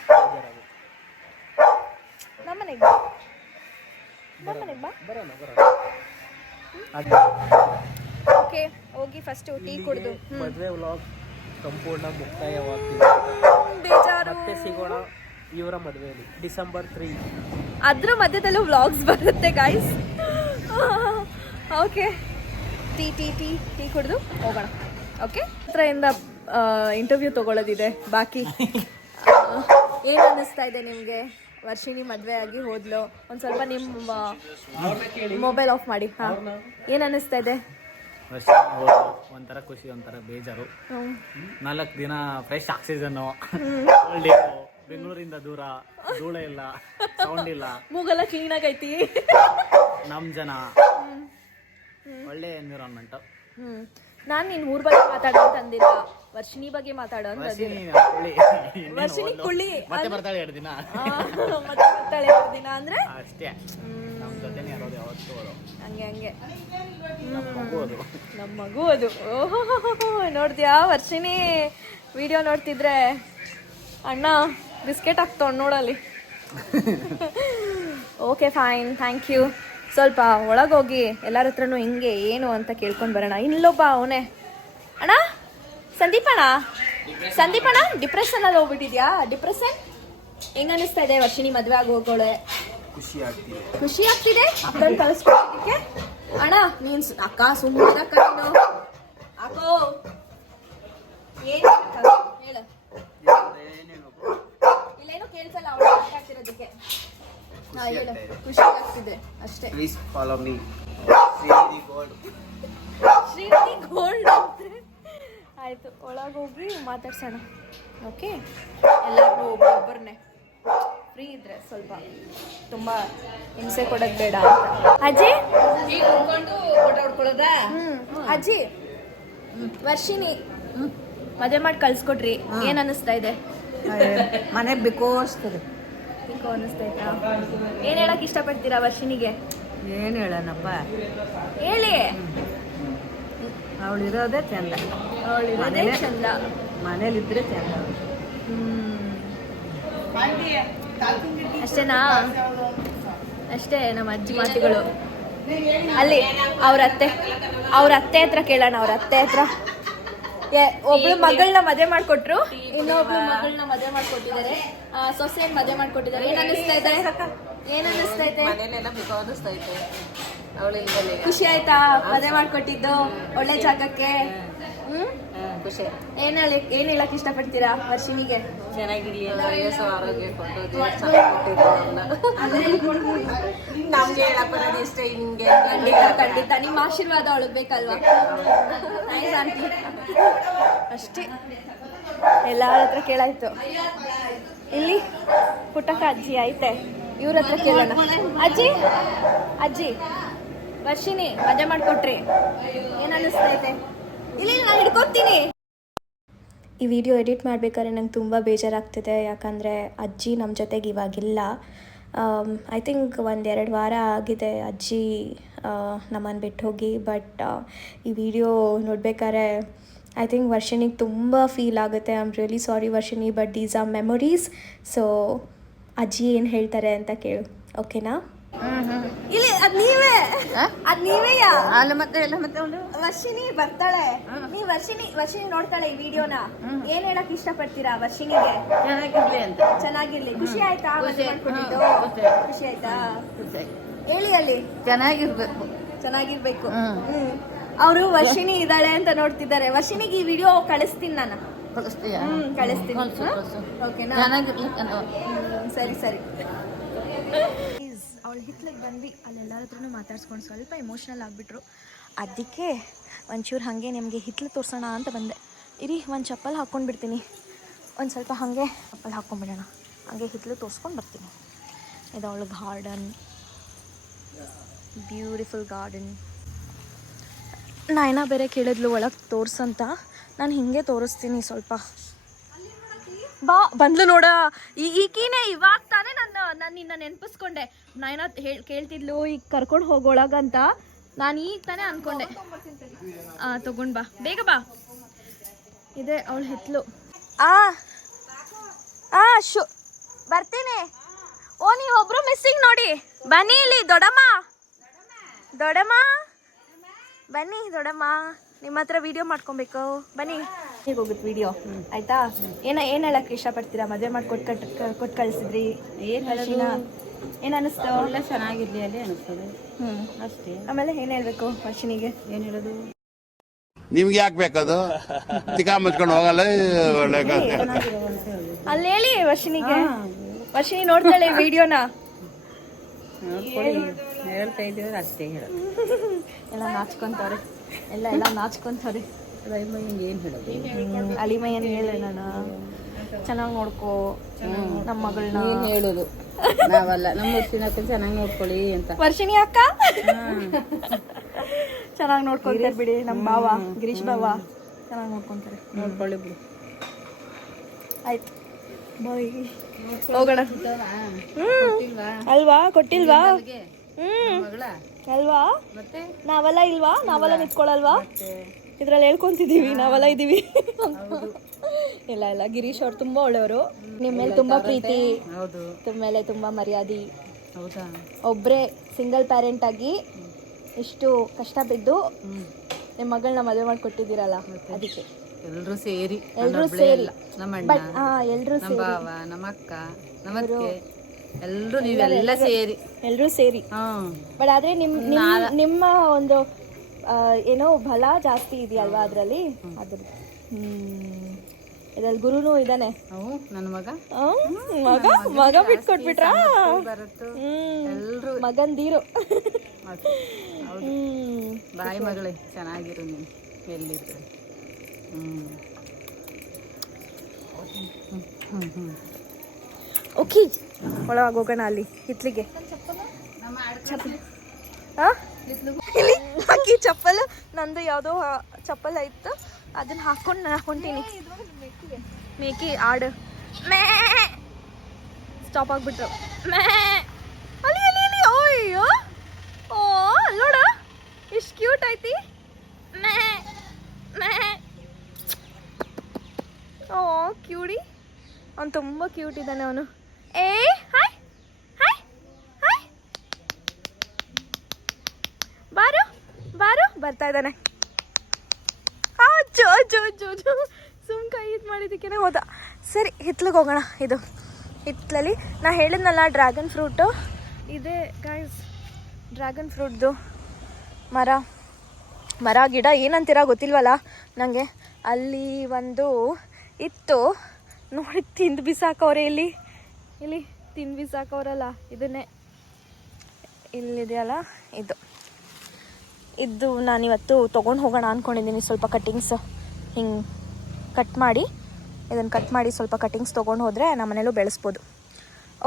ಬೇಜಾರಾಗುತ್ತೆ. ನಮ್ಮನೆಗೆ ಬಾ. ಬರೋಣ. ಓಕೆ ಹೋಗಿ ಫಸ್ಟು ಟೀ ಕುಡಿದು ಮದುವೆ ವ್ಲಾಗ್ ಸಂಪೂರ್ಣ ಮುಕ್ತಾಯವಾಗ್ತಿದೆ. ಬೇಜಾರು. ಮತ್ತೆ ಸಿಗೋಣ ಇವರ ಮದುವೆಯಲ್ಲಿ December 3. ಅದ್ರ ಮಧ್ಯದಲ್ಲೂ ವ್ಲಾಗ್ಸ್ ಬರುತ್ತೆ ಗಾಯ್ಸ್. ಓಕೆ ಟೀ ಕುಡಿದು ಹೋಗೋಣ. ಓಕೆ ಹತ್ರದಿಂದ ಇಂಟರ್ವ್ಯೂ ತೊಗೊಳ್ಳೋದಿದೆ ಬಾಕಿ. ಏನು ಅನ್ನಿಸ್ತಾ ಇದೆ ನಿಮಗೆ? ವರ್ಷಿಣಿ ಮದುವೆ ಆಗಿ ಹೋದ್ಲು. ಒಂದು ಸ್ವಲ್ಪ ನಿಮ್ಮ ಮೊಬೈಲ್ ಆಫ್ ಮಾಡಿ. ಹಾಂ, ಏನು ಅನ್ನಿಸ್ತಾ ಇದೆ? ಒಂಥರ ಖುಷಿ, ಒಂಥರ ಬೇಜಾರು. 4 ದಿನ ಫ್ರೆಶ್ ಆಕ್ಸಿಜನ್ನು, ಬೆಂಗಳೂರಿಂದ ದೂರ, ಧೂಳ ಇಲ್ಲ, ಸೌಂಡ್ ಇಲ್ಲ, ಮೂಗೆಲ್ಲ ಕ್ಲೀನ್ ಆಗೈತಿ. ನಮ್ಮ ಜನ, ಒಳ್ಳೆ ಎನ್ವಿರಾನ್ಮೆಂಟ್. ನಾನು ನಿನ್ನ ಊರ್ ಬಗ್ಗೆ ಮಾತಾಡೋ ಅಂತ ಅಂದಿಲ್ಲ, ವರ್ಷಿಣಿ ಬಗ್ಗೆ ಮಾತಾಡೋ ಅಂತ ವರ್ಷಿಣಿ ಕುಳ್ಳಿ ಮತ್ತೆ ಬರ್ತಾಳೆ 2 ದಿನ, ಮತ್ತೆ ಬರ್ತಾಳೆ 2 ದಿನ ಅಂದ್ರೆ ಅಷ್ಟೇ. ನಮ್ಮ ಜೊತೆನೇ ಇರೋದು ಯಾವತ್ತೂ ಅವರು. ಹಂಗೆ ನಮ್ಮ ಮಗು ಅದು. ಓಹೋ ನೋಡ್ದ್ಯಾ ವರ್ಷಿಣಿ ವಿಡಿಯೋ ನೋಡ್ತಿದ್ರೆ ಅಣ್ಣ ಬಿಸ್ಕೆಟ್ ಹಾಕ್ತವ್ ನೋಡಲ್ಲಿ. Okay fine, thank you. ಸ್ವಲ್ಪ ಒಳಗೋಗಿ ಎಲ್ಲರ ಹತ್ರನೂ ಹಿಂಗೆ ಏನು ಅಂತ ಕೇಳ್ಕೊಂಡು ಬರೋಣ. ಇಲ್ಲೊಬ್ಬ ಅವನೇ ಅಣ್ಣ, ಸಂದೀಪಣ್ಣ ಡಿಪ್ರೆಷನಲ್ಲಿ ಹೋಗ್ಬಿಟ್ಟಿದ್ಯಾ? ಡಿಪ್ರೆಷನ್ ಹೆಂಗ ಅನಿಸ್ತಾ ಇದೆ? ವರ್ಷಿಣಿ ಮದುವೆ ಆಗಿ ಹೋಗೋಳೆ, ಖುಷಿ ಆಗ್ತಿದೆ ಅಕ್ಕನ ಕಳಿಸ್ಕೊಡೋದಕ್ಕೆ. ಅಣ್ಣ ನೀನ್ ಅಕ್ಕ ಸುಮ್ಮನೆ ನೀನು ಅಕ್ಕೋ ಏನು ಹೇಳು. ಇಲ್ಲೇನು ಕೇಳ್ಸಲ್ಲ ಅವಳು ಮಾತಾಡ್ತಿರೋದಕ್ಕೆ. ಹೇಳು, ಖುಷಿ ಆಗ್ತಿದೆ ಅಷ್ಟೇ. Please follow me Srinidhi gold ಅಂದ್ರೆ ಆಯ್ತು. ಒಳಗೋಗಿ ಮಾತಾಡ್ಸೋಣ. ಓಕೆ, ಎಲ್ಲರೂ ಒಬ್ಬೊಬ್ಬರನ್ನೇ ಫ್ರೀ ಇದ್ರೆ ಸ್ವಲ್ಪ ತುಂಬ ಹಿಂಸೆ ಕೊಡೋದು ಬೇಡ ಅಂತ. ಅಜ್ಜಿ ಅಜ್ಜಿ ವರ್ಷಿಣಿ ಮದುವೆ ಮಾಡಿ ಕಳ್ಸ್ಕೊಟ್ರಿ, ಏನ್ ಅನ್ನಿಸ್ತಾ ಇದೆ? ಮನೆ ಬೇಕು ಅನಿಸ್ತದೆ. ಅನ್ನಿಸ್ತೈತಾ? ಏನ್ ಹೇಳಕ್ ಇಷ್ಟಪಡ್ತೀರಾ ವರ್ಷಿಣಿಗೆ? ಏನು ಹೇಳೋಣಪ್ಪ, ಹೇಳಿ. ಅವಳಿರೋದೇ ಚಂದ, ಅವಳಿರೋದೇ ಚಂದ, ಮನೇಲಿದ್ರೆ ಚಂದ. ಅಷ್ಟೇನಾ? ಅಷ್ಟೇ ನಮ್ಮ ಅಜ್ಜಿ ಮಾತುಗಳು. ಅಲ್ಲಿ ಅವ್ರ ಅತ್ತೆ ಹತ್ರ ಕೇಳೋಣ. ಅವ್ರ ಅತ್ತೆ ಹತ್ರ ಒಬ್ಳು ಮಗಳನ್ನ ಮದುವೆ ಮಾಡ್ಕೊಟ್ರು, ಇನ್ನೊಬ್ಳು ಮಗಳನ್ನ ಮದುವೆ ಮಾಡ್ಕೊಟ್ಟಿದ್ದಾರೆ, ಸೊಸೆಯನ್ ಮದುವೆ ಮಾಡ್ಕೊಟ್ಟಿದ್ದಾರೆ. ಏನ್ ಅನ್ನಿಸ್ತಾ ಇದೆ? ಖುಷಿ ಆಯ್ತಾ ಮದುವೆ ಮಾಡ್ಕೊಟ್ಟಿದ್ದು ಒಳ್ಳೆ ಜಾಗಕ್ಕೆ? ಖುಷಿ. ಏನ್ ಹೇಳಕ್ ಇಷ್ಟಪಡ್ತೀರಾ ವರ್ಷಿಣಿಗೆ? ಚೆನ್ನಾಗಿರ್ಲಿ, ವಯಸ್ಸು ಆರೋಗ್ಯ ಕೊಟ್ಟು ನಮ್ಗೆ ಹೇಳಕ್ ಬರೋದು ಇಷ್ಟ. ಹಿಂಗೆ ಖಂಡಿತ ನಿಮ್ಮ ಆಶೀರ್ವಾದ ಅವಳಿಗೆ ಬೇಕಲ್ವಾ? ಅಷ್ಟೇ, ಎಲ್ಲಾರ ಹತ್ರ ಕೇಳಾಯ್ತು. ಇಲ್ಲಿ ಪುಟ್ಟಕ್ಕ ಅಜ್ಜಿ ಐತೆ, ಇವ್ರ ಹತ್ರ ಕೇಳೋಣ. ಅಜ್ಜಿ ವರ್ಷಿಣಿ ಮಜಾ ಮಾಡ್ಕೊಟ್ರಿ, ಏನ್ ಅನ್ನಿಸ್ತೈತೆ? ಇಲ್ಲಿ ನಾನು ಹಿಡ್ಕೊತೀನಿ. ಈ ವಿಡಿಯೋ ಎಡಿಟ್ ಮಾಡಬೇಕಾದ್ರೆ ನಂಗೆ ತುಂಬ ಬೇಜಾರಾಗ್ತಿದೆ, ಯಾಕಂದರೆ ಅಜ್ಜಿ ನಮ್ಮ ಜೊತೆಗೆ ಇವಾಗಿಲ್ಲ. ಐ ಥಿಂಕ್ 1-2 ವಾರ ಆಗಿದೆ ಅಜ್ಜಿ ನಮ್ಮನ್ನು ಬಿಟ್ಟು ಹೋಗಿ. ಬಟ್ ಈ ವಿಡಿಯೋ ನೋಡ್ಬೇಕಾದ್ರೆ ಐ ಥಿಂಕ್ ವರ್ಷಿಣಿಗೆ ತುಂಬ ಫೀಲ್ ಆಗುತ್ತೆ. I am really sorry Varshini, but these are memories. So ಅಜ್ಜಿ ಏನು ಹೇಳ್ತಾರೆ ಅಂತ ಕೇಳು, ಓಕೆನಾ? ಇಲ್ಲಿ ಅದ್ ನೀವೇ ಅಲ್ಲ ಮತ್ತೆ ಎಲ್ಲ ಮತ್ತೆ ವರ್ಷಿಣಿ ಬರ್ತಾಳೆ. ನೀವ್ ವರ್ಷಿಣಿ ನೋಡ್ತಾಳೆ ಈ ವಿಡಿಯೋನ. ಏನ್ ಹೇಳಕ್ ಇಷ್ಟಪಡ್ತೀರಾ ವರ್ಷಿಣಿಗೆ? ಚೆನ್ನಾಗಿರ್ಲಿ. ಖುಷಿ ಆಯ್ತಾ ಮಾಡ್ಕೊಂಡಿದ್ದು? ಖುಷಿ ಆಯ್ತಾ? ಹೇಳಿ ಅಲ್ಲಿ. ಚೆನ್ನಾಗಿರ್ಬೇಕು. ಅವರು ವರ್ಷಿಣಿ ಇದ್ದಾಳೆ ಅಂತ ನೋಡ್ತಿದ್ದಾರೆ. ವರ್ಷಿಣಿಗೆ ಈ ವಿಡಿಯೋ ಕಳಿಸ್ತೀನಿ ನಾನು. ಕಳಿಸ್ತೀನಿ. ಓಕೆನಾ? ಸರಿ. ಅವಳು ಹಿತ್ಲಿಗೆ ಬಂದ್ವಿ, ಅಲ್ಲೆಲ್ಲರ ಹತ್ರನೂ ಮಾತಾಡ್ಸ್ಕೊಂಡು ಸ್ವಲ್ಪ ಎಮೋಷ್ನಲ್ ಆಗಿಬಿಟ್ರು. ಅದಕ್ಕೆ ಒಂಚೂರು ಹಾಗೆ ನಿಮಗೆ ಹಿತ್ಲು ತೋರಿಸೋಣ ಅಂತ ಬಂದೆ. ಇರಿ ಒಂದು ಚಪ್ಪಲ್ ಹಾಕ್ಕೊಂಡ್ಬಿಡ್ತೀನಿ, ಒಂದು ಸ್ವಲ್ಪ ಹಾಗೆ ಚಪ್ಪಲ್ ಹಾಕ್ಕೊಂಡ್ಬಿಡೋಣ, ಹಾಗೆ ಹಿತ್ಲು ತೋರಿಸ್ಕೊಂಡು ಬರ್ತೀನಿ. ಇದು ಅವಳು ಗಾರ್ಡನ್, ಬ್ಯೂಟಿಫುಲ್ ಗಾರ್ಡನ್. ನೈನಾ ಬೇರೆ ಕೇಳಿದ್ಲು ಒಳಗೆ ತೋರಿಸಂತ. ನಾನು ಹೀಗೆ ತೋರಿಸ್ತೀನಿ ಸ್ವಲ್ಪ. ಬಾ ಬಂದ್ಲು ನೋಡ. ಈಕಿನೇ ಇವಾಗ ತಾನೇ ನಾನು ನಿನ್ನ ನೆನಪಿಸ್ಕೊಂಡೆ. ನಾ ಕೇಳ್ತಿದ್ಲು ಈಗ ಕರ್ಕೊಂಡು ಹೋಗೋಳಗಂತ. ನಾನು ಈಗ ತಾನೇ ಅನ್ಕೊಂಡೆ. ತಗೊಂಡ್ ಬಾ, ಬೇಗ ಬಾ. ಇದೆ ಅವಳು ಹಿತ್ಲು. ಬರ್ತೀನಿ. ಓ ನೀವೊಬ್ರು ಮಿಸ್ಸಿಂಗ್ ನೋಡಿ. ಬನ್ನಿ ಇಲ್ಲಿ ದೊಡ್ಡಮ್ಮ ಬನ್ನಿ ದೊಡ್ಡಮ್ಮ, ನಿಮ್ಮ ಹತ್ರ ವಿಡಿಯೋ ಮಾಡ್ಕೊಬೇಕು. ಬನ್ನಿ. ಈಗ ಹೋಗುತ್ತೆ ವಿಡಿಯೋ ಆಯ್ತಾ? ಏನ್ ಹೇಳಕ್ ಇಷ್ಟಪಡ್ತೀರಾ? ಮದುವೆ ಮಾಡಿ ಕೊಟ್ಟು ಕಳಿಸಿದ್ರಿ, ಏನ್ ಅನಿಸ್ತು? ಎಲ್ಲ ಚೆನ್ನಾಗಿರ್ಲಿ ಅಲ್ಲಿ ಅನಿಸ್ತದೆ ಅಷ್ಟೇ. ಆಮೇಲೆ ಏನ್ ಹೇಳ್ಬೇಕು ವರ್ಷಿನಿಗೆ? ಏನ್ ಹೇಳೋದು? ನಿಮ್ಗೆ ಯಾಕೆ ಬೇಕದು? ತಿಕಾ ಮುಚ್ಕೊಂಡು ಹೋಗಲ್ಲ. ಅಲ್ಲಿ ಹೇಳಿ ವರ್ಷಿನಿಗೆ. ವರ್ಷಿನಿ ನೋಡ್ತಾಳೆ ವಿಡಿಯೋನ. ನೋಡ್ಕೊಳ್ಳಿ, ಹೇಳ್ತಾ ಇದ್ದೀವಿ ಅಷ್ಟೇ ಹೇಳೋದು. ಎಲ್ಲ ನಾಚ್ಕೊಂತವ್ರೆ, ಎಲ್ಲ ನಾಚ್ಕೊಂತವ್ರೆ. ಹಿಂಗೆ ಏನು ಹೇಳೋದು? ಅಳಿಮಯ್ಯನ್ ಹೇಳ ನಾನು ಚೆನ್ನಾಗಿ ನೋಡ್ಕೋ ನಮ್ಮ ಮಗಳನ್ನ. ನೀನು ಹೇಳೋದು, ನಾವಲ್ಲ. ನಮ್ಮ ವರ್ಷಿನ ಚೆನ್ನಾಗಿ ನೋಡ್ಕೊಳ್ಳಿ ಅಂತ. ವರ್ಷಿಣಿ ಅಕ್ಕ ಚೆನ್ನಾಗಿ ನೋಡ್ಕೊಂತಾರೆ ಬಿಡಿ. ನಮ್ಮ ಭಾವ ಗಿರೀಶ್ ಭಾವ ಚೆನ್ನಾಗಿ ನೋಡ್ಕೊಂತಾರೆ. ನೋಡ್ಕೊಳ್ಳಿ ಬಿಡಿ. ಆಯ್ತು ಬಾಯ್, ಹೋಗೋಣ. ಅಲ್ವಾ? ಕೊಟ್ಟಿಲ್ವಾ? ಅಲ್ವಾ? ನಾವೆಲ್ಲ ಇಲ್ವಾ? ನಾವೆಲ್ಲ ನಿಂತ್ಕೊಳ್ಳಲ್ವಾ? ಇದ್ರಲ್ಲಿ ಹೇಳ್ಕೊಂತಿದೀವಿ, ನಾವೆಲ್ಲ ಇದೀವಿ. ಇಲ್ಲ ಗಿರೀಶ್ ಅವ್ರು ತುಂಬಾ ಒಳ್ಳೆಯವರು. ನಿಮ್ಮ ಮೇಲೆ ತುಂಬಾ ಪ್ರೀತಿ, ನಿಮ್ಮ ಮೇಲೆ ತುಂಬಾ ಮರ್ಯಾದೆ. ಒಬ್ರೇ ಸಿಂಗಲ್ ಪ್ಯಾರೆಂಟ್ ಆಗಿ ಇಷ್ಟು ಕಷ್ಟ ಬಿದ್ದು ನಿಮ್ಮ ಮಗಳನ್ನ ಮದುವೆ ಮಾಡಿಕೊಟ್ಟಿದ್ದೀರಲ್ಲ, ಅದಕ್ಕೆ ಎಲ್ರು ಸೇರಿ ಎಲ್ರು ನಮ್ಮ ಅಣ್ಣ, ನಮ್ಮ ಭಾವ, ನಮ್ಮ ಅಕ್ಕ, ನಮ್ಮ ಅತ್ತೆ, ಎಲ್ರು ನೀವೆಲ್ಲ ಸೇರಿ ಎಲ್ರೂ ಸೇರಿ. ಬಟ್ ಆದ್ರೆ ನಿಮ್ಮ ಒಂದು ಏನೋ ಬಲ ಜಾಸ್ತಿ ಇದೆಯಲ್ವಾ ಅದ್ರಲ್ಲಿ. ಇದ್ರಲ್ಲಿ ಗುರುನು ಇದಾನೆ. ನನ್ನ ಮಗ ಬಿಟ್ಕೊಟ್ಬಿಟ್ರ? ಎಲ್ರು ಮಗಂದೀರು. ಬಾಯಿ ಮಗಳೇ, ಚೆನ್ನಾಗಿರು ನೀನು ಎಲ್ಲಿದ್ರೆ. ಓಕೆ, ಒಳಗೆ ಹೋಗೋಣ. ಅಲ್ಲಿ ಹಿತ್ಲಿಗೆ ಇಲ್ಲಿ ಹಾಕಿ ಚಪ್ಪಲ್. ನಂದು ಯಾವುದೋ ಚಪ್ಪಲ್ ಆಯ್ತು, ಅದನ್ನ ಹಾಕೊಂಡು ನಾನು ಹೊಂಟೀನಿ. ಮೇಕಿ ಆಡು ಸ್ಟಾಪ್ ಆಗ್ಬಿಟ್ರು. ಅಲ್ಲಿ ಅಲ್ಲಿ ಅಲ್ಲಿ ಓಯ್ಯೋ, ಓ ನೋಡ ಎಷ್ಟು ಕ್ಯೂಟ್ ಐತಿ. ಓ ಕ್ಯೂಡಿ, ಅವ್ನು ತುಂಬ ಕ್ಯೂಟ್ ಇದ್ದಾನೆ ಅವನು. ಹಾಯ್ ಹಾಯ್ ಹಾಯ್, ಬಾರು ಬರ್ತಾ ಇದ್ದಾನೆ. ಜೋ ಜೋ ಜೋ ಜೋ ಸುಮ್ ಕೈ ಇದು ಮಾಡಿದ್ದಕ್ಕೇನೆ ಹೋದ. ಸರಿ, ಹಿತ್ಲಿಗೆ ಹೋಗೋಣ. ಇದು ಹಿತ್ಲಲ್ಲಿ ನಾ ಹೇಳಿದ್ನಲ್ಲ ಡ್ರ್ಯಾಗನ್ ಫ್ರೂಟು ಇದೆ ಗೈಸ್. ಡ್ರ್ಯಾಗನ್ ಫ್ರೂಟ್ದು ಮರ ಗಿಡ ಏನಂತೀರ ಗೊತ್ತಿಲ್ವಲ್ಲ ನನಗೆ. ಅಲ್ಲಿ ಒಂದು ಇತ್ತು ನೋಡಿ, ತಿಂದು ಬಿಸಾಕವ್ರೆ. ಇಲ್ಲಿ ತಿಂದು ಬಿಸಾಕವ್ರಲ್ಲ, ಇದನ್ನೇ ಇಲ್ಲಿದೆಯಲ್ಲ ಇದು ನಾನಿವತ್ತು ತೊಗೊಂಡು ಹೋಗೋಣ ಅಂದ್ಕೊಂಡಿದ್ದೀನಿ. ಸ್ವಲ್ಪ ಕಟ್ಟಿಂಗ್ಸ್ ಹಿಂಗೆ ಇದನ್ನು ಕಟ್ ಮಾಡಿ ಸ್ವಲ್ಪ ಕಟ್ಟಿಂಗ್ಸ್ ತೊಗೊಂಡು ಹೋದರೆ ನಮ್ಮ ಮನೇಲೂ ಬೆಳೆಸ್ಬೋದು.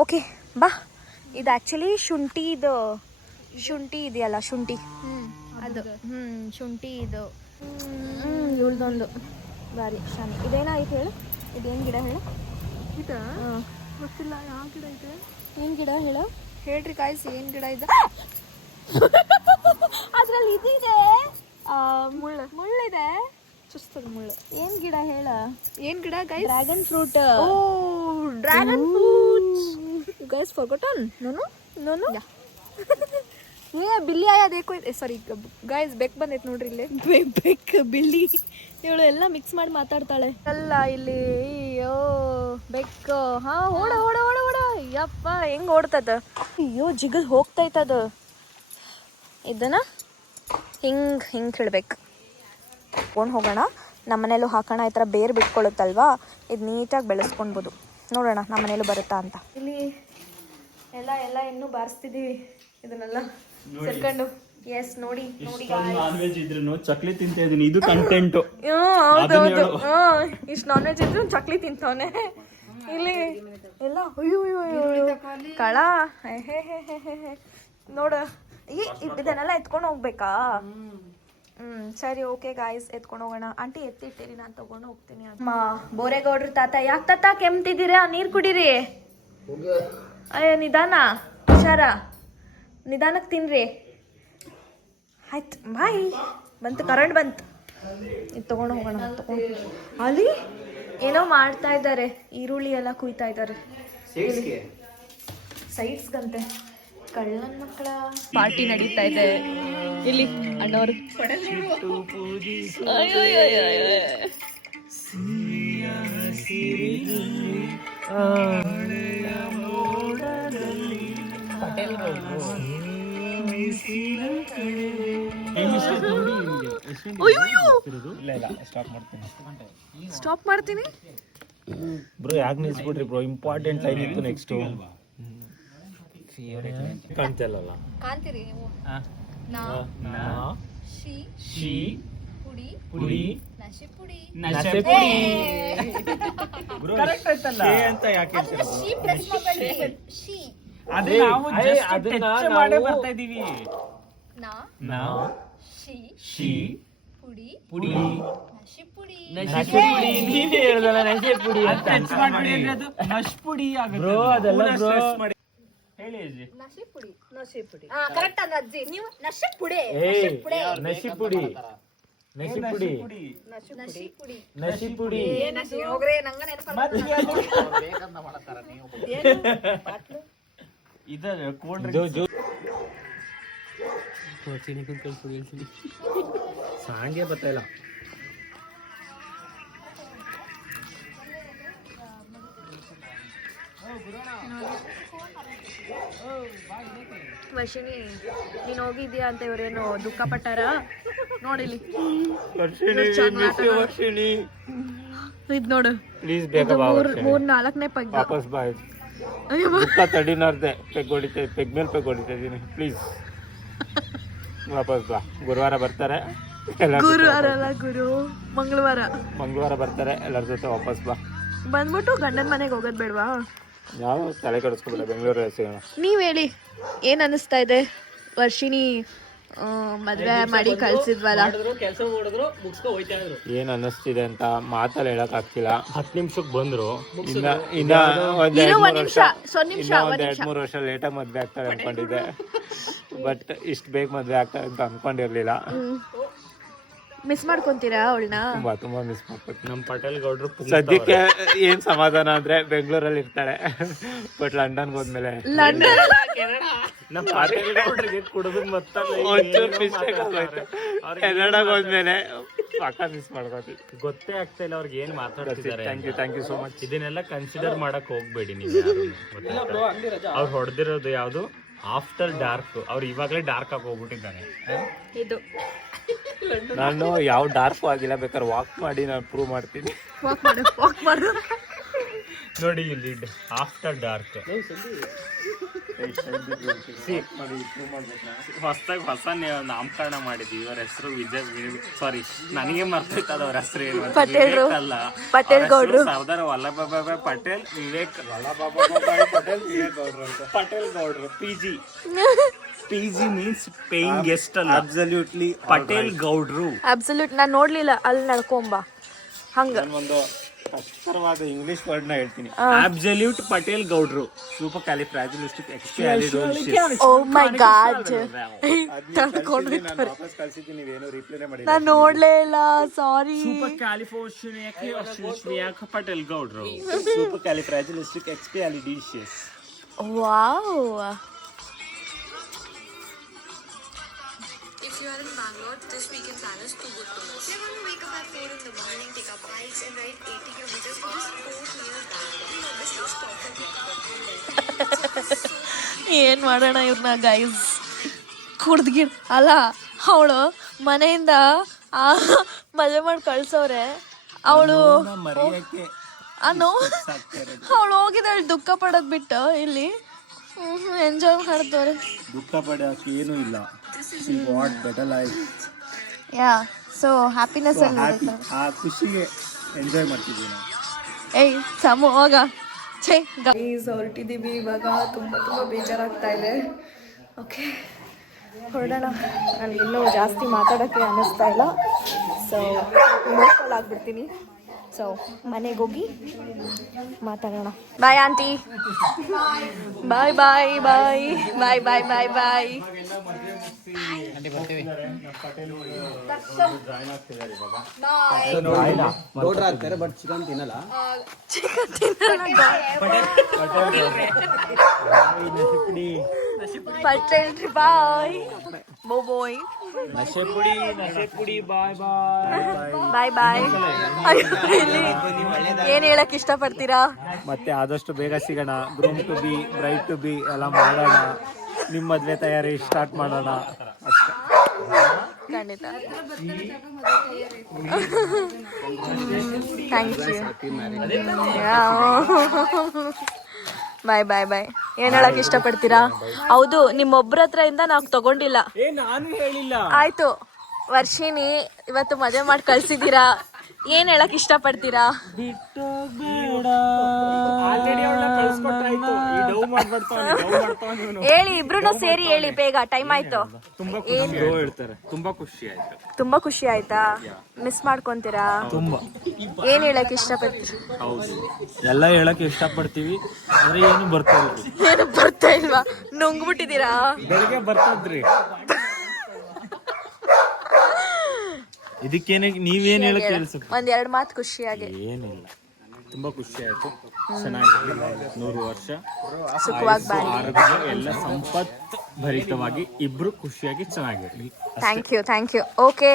ಓಕೆ ಬಾ. ಇದು ಆ್ಯಕ್ಚುಲಿ ಶುಂಠಿ ಇದೆಯಲ್ಲ, ಶುಂಠಿ ಅದು. ಶುಂಠಿ ಇದು ಇವಳ್ದೊಂದು ಭಾರಿ ಶಾನೆ. ಇದೇನಾಯ್ತು ಹೇಳು? ಇದೇನು ಗಿಡ ಹೇಳು? ಇದು ಗೊತ್ತಿಲ್ಲ. ಯಾವ ಗಿಡ ಇದೆ? ಏನು ಗಿಡ ಹೇಳು? ಹೇಳ್ರಿ ಕಾಯಿಸಿ, ಏನು ಗಿಡ ಇದೆ? ಅದ್ರಲ್ಲಿ ಇದಿದೆ, ಮುಳ್ಳಿದೆ, ಚುಸ್ತದ ಮುಳ್ಳು. ಏನು ಗಿಡ ಹೇಳ? ಏನು ಗಿಡ ಗೈಸ್? Dragon fruit. ಓ ಡ್ರ್ಯಾಗನ್ ಫ್ರೂಟ್ ಗೈಸ್, ಫಾರ್ಗೊಟನ್. ನೋನು ಬಿಲ್ಲಿ ಆಯ ದೇಕೋ. ಸಾರಿ ಗೈಸ್, ಬೆಕ್ ಬಂದೈತೆ ನೋಡ್ರಿ ಇಲ್ಲಿ. ಬೆಕ್ ಬಿಲ್ಲಿ ಇವಳು ಎಲ್ಲ ಮಿಕ್ಸ್ ಮಾಡಿ ಮಾತಾಡ್ತಾಳೆ ಅಲ್ಲ ಇಲ್ಲಿ. ಅಯ್ಯೋ ಬೆಕ್ಕು. ಹಾ ಓಡ ಯಪ್ಪ, ಹೆಂಗ್ ಓಡ್ತದ. ಅಯ್ಯೋ ಜಿಗದ್ ಹೋಗ್ತೈತದ. ಇದನ್ನ ಹಿಂಗೆ ಹೇಳ್ಬೇಕು. ತೊಗೊಂಡು ಹೋಗೋಣ, ನಮ್ಮ ಮನೇಲೂ ಹಾಕೋಣ. ಈ ಥರ ಬೇರು ಬಿಟ್ಕೊಳ್ಳುತ್ತಲ್ವಾ, ಇದು ನೀಟಾಗಿ ಬೆಳೆಸ್ಕೊಳ್ಬೋದು. ನೋಡೋಣ ನಮ್ಮ ಮನೇಲೂ ಬರುತ್ತಾ ಅಂತ. ಇಲ್ಲಿ ಎಲ್ಲ ಇನ್ನೂ ಬಾರಿಸ್ತಿದ್ದೀವಿ ಇದನ್ನೆಲ್ಲ ಸೇರ್ಕೊಂಡು. ಎಸ್ ನೋಡಿ ನಾನ್ ವೆಜ್ ಇದ್ರು ಚಕ್ಲಿ ತಿಂತ ಇದೀನಿ. ಇದು ಕಂಟೆಂಟ್. ಹೌದೌದು. ಇಷ್ಟು ನಾನ್ ವೆಜ್ ಇದ್ರು ಚಕ್ಲಿ ತಿಂತವನೆ ಇಲ್ಲಿ ಎಲ್ಲ. ಅಯ್ಯೋ ಕಳ ನೋಡ. ಇದನ್ನೆಲ್ಲ ಎತ್ಕೊಂಡು ಹೋಗ್ಬೇಕಾ? ಸರಿ ಓಕೆ ಗಾಯ್ಸ್ ಎತ್ಕೊಂಡು ಹೋಗೋಣ. ಆಂಟಿ ಎತ್ತಿಟ್ಟಿರಿ, ನಾನು ತಗೊಂಡು ಹೋಗ್ತೀನಿ. ಬೋರೇಗೌಡ್ರ ತಾತ, ಯಾಕೆ ತಾತ ಕೆಮ್ತಿದ್ದೀರಾ? ನೀರು ಕುಡೀರಿ. ಅಯ್ಯೋ ನಿಧಾನ, ಹುಷಾರ, ನಿಧಾನಕ್ಕೆ ತಿನ್ರಿ. ಆಯ್ತು ಬಾಯ್. ಬಂತು, ಕರೆಂಟ್ ಬಂತು. ಇದು ತೊಗೊಂಡು ಹೋಗೋಣ. ಅಲ್ಲಿ ಏನೋ ಮಾಡ್ತಾ ಇದ್ದಾರೆ, ಈರುಳ್ಳಿ ಎಲ್ಲ ಕುಯ್ತಾ ಇದ್ದಾರೆ. ಸೈಡ್ಸ್ಗಂತೆ. ಕಳ್ಳನ ಮಕ್ಕಳ ಪಾರ್ಟಿ ನಡೀತಾ ಇದೆ ಇಲ್ಲಿ. ಅಣ್ಣವರು ಸ್ಟಾಪ್ ಮಾಡ್ತೀನಿ ಬ್ರೋ. ಯಾಕೆ ನಿಲ್ಸ್ಬಿಟ್ರಿ ಬ್ರೋ? ಇಂಪಾರ್ಟೆಂಟ್ ಲೈನ್ ಇತ್ತು ನೆಕ್ಸ್ಟ್. ಕಾಣ್ತಿಲ್ಲ. ಕಾಣ್ತೀರಿ ನೀವು? ಕರೆಕ್ಟ್ ಆಯ್ತಲ್ಲ ಅಂತ ಯಾಕೆ ಹೇಳ್ತೀರಾ? ಅದೇ ನಾವು ಟಚ್ ಮಾಡೇ ಬರ್ತಾ ಇದೀವಿ. ನೀವೇ ಹೇಳ್ದಲ್ಲ ನಶೆ ಪುಡಿ ಅಂತ. ಟಚ್ ಮಾಡ್ಬಿಡಿ ಅಂದ್ರೆ ಅದು ನಶ್ ಪುಡಿ ಆಗುತ್ತೆ ಬ್ರೋ. ಅದೆಲ್ಲ ಬ್ರೋ ಹೇಳಿ ಅಜ್ಜಿ. ನಶಿ ಪುಡಿ. ಕರೆಕ್ಟ್ ಅಲ್ಲ ಅಜ್ಜಿ, ನೀವು ನಶಿ ಪುಡಿ. ನಶಿ ಪುಡಿ. ಹೋಗ್ರೆ ನಂಗ ನೆನಪಲ್ಲ. ಬೇಕಂತ ಮಾಡತಾರ ನೀವು. ಇದರ ಕೋಲ್ಡ್ ಸಾಂಗೆ ಬರ್ತಾ ಇಲ್ಲ. ವರ್ಷಿಣಿ ನೀನ್ ಹೋಗಿದ್ಯಾ ಅಂತ ಇವ್ರೇನು ದುಃಖ ಪಟ್ಟಾರ ನೋಡಿಲಿ. ಇದ್ ನೋಡು, ಪ್ಲೀಸ್ ಬೇಗ ಬಾ. 3-4ನೇ ಪಗ್ಗ ವಾಪಸ್ ಬಾ. ದುಃಖ ತಡಿನಾರ್ದೆ ಪೆಗ್ ಮೇಲೆ ಪೆಗ್ ಹೊಡಿತಾ ಇದೀನಿ. ಪ್ಲೀಸ್ ವಾಪಸ್ ಬಾ. ಗುರುವಾರ ಬರ್ತಾರೆ. ಗುರುವಾರ ಅಲ್ಲ ಗುರು, ಮಂಗಳವಾರ ಬರ್ತಾರೆ. ಎಲ್ಲರ ಜೊತೆ ವಾಪಸ್ ಬಾ. ಬಂದ್ಬಿಟ್ಟು ಗಂಡನ ಮನೆಗೆ ಹೋಗೋದ್ ಬೇಡವಾ? ಯಾವ ತಲೆ ಕೆಡಿಸ್ಕೊಬೇಡ. ಬೆಂಗಳೂರು ಸಿಗೋಣ. ನೀವ್ ಹೇಳಿ, ಏನ್ ಅನಿಸ್ತಾ ಇದೆ? ವರ್ಷಿಣಿ ಮದ್ವೆ ಮಾಡಿ ಕಳ್ಸಿದ್ವಲ್ಲ, ಕೆಲಸ ಮಾಡಿದ್ರು ಮುಗಿಸ್ಕೊ ಹೋಯ್ತಾ ಇದ್ರು. ಏನ್ ಅನ್ನಿಸ್ತಿದೆ ಅಂತ ಮಾತಲ್ಲಿ ಹೇಳಕ್ ಆಗ್ತಿಲ್ಲ. 10 ನಿಮಿಷಕ್ಕೆ ಬಂದ್ರು. ಇನ್ನ ಒಂದ್ 2-3 ವರ್ಷ ಲೇಟಾಗಿ ಮದ್ವೆ ಆಗ್ತಾರೆ ಅನ್ಕೊಂಡಿದ್ದೆ. ಬಟ್ ಇಷ್ಟ ಬೇಗ ಮದ್ವೆ ಆಗ್ತಾರೆ ಅಂತ ಅನ್ಕೊಂಡಿರ್ಲಿಲ್ಲ. ಮಿಸ್ ಮಾಡ್ಕೊಂತೀರಾ ಅವಳನ್ನ? ತುಂಬಾ ಮಿಸ್ ಮಾಡ್ಬೇಕು. ನಮ್ ಪಟೇಲ್ ಗೌಡ್ರು ಸದ್ಯಕ್ಕೆ ಏನ್ ಸಮಾಧಾನ ಅಂದ್ರೆ ಬೆಂಗಳೂರಲ್ಲಿ ಇರ್ತಾಳೆ. ಬಟ್ ಲಂಡನ್ಗೆ ಹೋದ್ಮೇಲೆ ನಮ್ ಪಟೇಲ್ ಗೌಡ್ರಿಗೆ ಕುಡಿದು ಒಂಚೂರು ಮಿಸ್ಟೇಕ್ ಆಗೋಯ್ತು. ಕೆನಡಾಗ ಹೋದ್ಮೇಲೆ ಪಕ್ಕ ಮಿಸ್ ಮಾಡ್ಕೋತಿ. ಗೊತ್ತೇ ಆಗ್ತಾ ಇಲ್ಲ ಅವ್ರಿಗೆ ಏನ್ ಮಾತಾಡ್ತಿದ್ದಾರೆ. Thank you so much. ಇದನ್ನೆಲ್ಲ ಕನ್ಸಿಡರ್ ಮಾಡಕ್ ಹೋಗ್ಬೇಡಿ ನೀವು. ಅವ್ರು ಹೊಡೆದಿರೋದು ಯಾವ್ದು? After dark. ಅವ್ರು ಇವಾಗಲೇ ಡಾರ್ಕ್ ಆಗಿ ಹೋಗ್ಬಿಟ್ಟಿದ್ದಾನೆ. ಇದು ನಾನು ಯಾವ ಡಾರ್ಕ್ ಆಗಿಲ್ಲ. ಬೇಕಾದ್ರೆ ವಾಕ್ ಮಾಡಿ ನಾನು ಪ್ರೂವ್ ಮಾಡ್ತೀನಿ. ವಾಕ್ ಮಾಡು ನೋಡಿ ಇಲ್ಲಿ ಆಫ್ಟರ್ ಡಾರ್ಕ್. ಹೊಸ ನಾಮಕರಣ ಮಾಡಿದ್ವಿ. ಇವರ ಹೆಸರು ಸಾರಿ ನನಗೆ ಮರ್ತೈತದ ಅವ್ರ ಹೆಸರು ಏನು ಅಂತ. ಅಲ್ಲ, ಪಟೇಲ್ ಗೌಡ್ರು. ಸರ್ದಾರ್ ವಲ್ಲಭಭಾಯ್ ಪಟೇಲ್ ವಿವೇಕ್ ಪಟೇಲ್ ಗೌಡ್ರು. PG ಮೀನ್ಸ್ ಪೇಯಿಂಗ್ ಗೆಸ್ಟ್ ಅಲ್ಲ. ಅಬ್ಸಲ್ಯೂಟ್ಲಿ ಪಟೇಲ್ ಗೌಡ್ರು. ಅಬ್ಸಲ್ಯೂಟ್ ನಾನು ನೋಡ್ಲಿಲ್ಲ, ಅಲ್ಲಿ ನಡ್ಕೊಂಬ ಹಂಗ. ಒಂದು ಕಷ್ಟಕರವಾದ ಇಂಗ್ಲಿಷ್ ವರ್ಡ್ ನ ಹೇಳ್ತೀನಿ. ಅಬ್ಸಲ್ಯೂಟ್ ಪಟೇಲ್ ಗೌಡ್ರು. ಸೂಪರ್ ಕ್ಯಾಲಿಫ್ರಾಜಿಲಿಸ್ಟಿಕ್ ಎಕ್ಸ್ಪಿಯಾಲಿಡೋನ್ಶಿಯಸ್. ಓ ಮೈ ಗಾಡ್, ನಾನು ನೋಡ್ಲೇ ಇಲ್ಲ, ಸಾರಿ. ಸೂಪರ್ ಕ್ಯಾಲಿಫೋರ್ನಿಯಾಕ್ ಪಟೇಲ್ ಗೌಡ್ರು. Supercalifragilisticexpialidocious. Wow. If you are in Bangalore, this weekend plan is too good to miss. We're going to wake up at 4 in the morning, take our bikes and ride 80 kilometers for this 4 years Bangalore. You know, this is perfect. ಏನ್ ಮಾಡೋಣ ಇವ್ರನ್ನ guys. ಕುಡ್ದ್ಗಿಡ್ ಅಲ್ಲ, ಅವಳು ಮನೆಯಿಂದ ಮದುವೆ ಮಾಡಿ ಕಳ್ಸವ್ರೆ. ಅವಳು ಅವಳು ಹೋಗಿದ್ದಾಳೆ ದುಃಖ ಪಡೋದ್ ಬಿಟ್ಟು ಇಲ್ಲಿ ಎಂಜಾಯ್ ಮಾಡ್ತವ್ರೆ. ದುಃಖ ಪಡೋಕೆ ಏನೂ ಇಲ್ಲ. She got better life. Yeah, so happiness ಅಲ್ಲಿ ಆ ಖುಷಿಗೆ ಎಂಜಾಯ್ ಮಾಡ್ತಿದ್ದೀವಿ ನಾವು. ಏಯ್ ಸಮು ಹೋಗ. ಛೇ ಗೈಸ್, ಹೊರಟಿದ್ದೀವಿ ಇವಾಗ. ತುಂಬ ಬೇಜಾರಾಗ್ತಾ ಇದೆ. ಓಕೆ, ಹೊರಡೋಣ. ನನಗಿನ್ನೂ ಜಾಸ್ತಿ ಮಾತಾಡೋಕ್ಕೆ ಅನ್ನಿಸ್ತಾ ಇಲ್ಲ. So emotional ಆಗಿಬಿಡ್ತೀನಿ. ಸೊ ಮನೆಗೆ ಹೋಗಿ ಮಾತಾಡೋಣ. Bye aunty. ಬಾಯ್ bye bye bye bye bye ಬಾಯ್. ಚಿಕನ್ ತಿನ್ನಲ್ಲ. ಪಟೇಲ್ ಬಾಯ್ ಬೋಯ್. ನಶೆ ಪುಡಿ ಬಾಯ್ ಬಾಯ್ ಬಾಯ್. ಏನ್ ಹೇಳಕ್ ಇಷ್ಟಪಡ್ತೀರಾ? ಮತ್ತೆ ಆದಷ್ಟು ಬೇಗ ಸಿಗೋಣ. Groom to be bride to be ಎಲ್ಲ ಮಾಡೋಣ. ನಿಮ್ಮ ಮದ್ವೆ ತಯಾರಿ ಸ್ಟಾರ್ಟ್ ಮಾಡೋಣ ಅಷ್ಟೇ. ಖಂಡಿತ. Thank you. Bye bye bye. ಏನ್ ಹೇಳಕ್ ಇಷ್ಟಪಡ್ತೀರಾ? ಹೌದು, ನಿಮ್ಮೊಬ್ರ ಹತ್ರ ಇಂದ ನಾವು ತಗೊಂಡಿಲ್ಲ. ನಾನು ಹೇಳಿಲ್ಲ. ಆಯ್ತು, ವರ್ಷಿನಿ ಇವತ್ತು ಮದುವೆ ಮಾಡಿ ಕಳ್ಸಿದ್ದೀರಾ. ಏನ್ ಹೇಳಕ್ ಇಷ್ಟಪಡ್ತೀರಾ? ಹೇಳಿ, ಇಬ್ರು ಸೇರಿ ಹೇಳಿ ಬೇಗ, ಟೈಮ್ ಆಯ್ತು. ತುಂಬಾ ಖುಷಿ ಆಯ್ತು. ತುಂಬಾ ಖುಷಿ ಆಯ್ತಾ? ಮಿಸ್ ಮಾಡ್ಕೊಂತೀರಾ? ತುಂಬಾ. ಏನ್ ಹೇಳಕ್ ಇಷ್ಟಪಡ್ತೀರಾ? ಹೌದು, ಎಲ್ಲ ಹೇಳಕ್ ಇಷ್ಟಪಡ್ತೀವಿ, ಆದ್ರೆ ಏನು ಬರ್ತಾ ಇಲ್ಲ. ಏನು ಬರ್ತಾ ಇಲ್ವಾ? ನುಂಗ್ಬಿಟ್ಟಿದ್ದೀರಾ? ಬೆಳಿಗ್ಗೆ ಬರ್ತದ್ರಿ. ಇದಕ್ಕೇನೆ ನೀವೇನ್ ಹೇಳಕ್ ಕೇಳಿಸುತ್ತೆ? ಒಂದೆರಡು ಮಾತು ಖುಷಿಯಾಗಿ. ಏನಿಲ್ಲ, ತುಂಬಾ ಖುಷಿ ಆಯ್ತು. ಚೆನ್ನಾಗಿರ್ಲಿ, 100 ವರ್ಷ ಸುಖವಾಗಿ ಬಾಳಿ. ಆರೋಗ್ಯ ಎಲ್ಲ ಸಂಪತ್ ಭರಿತವಾಗಿ ಇಬ್ರು ಖುಷಿಯಾಗಿ ಚೆನ್ನಾಗಿರ್ಲಿ. Thank you, thank you. Okay,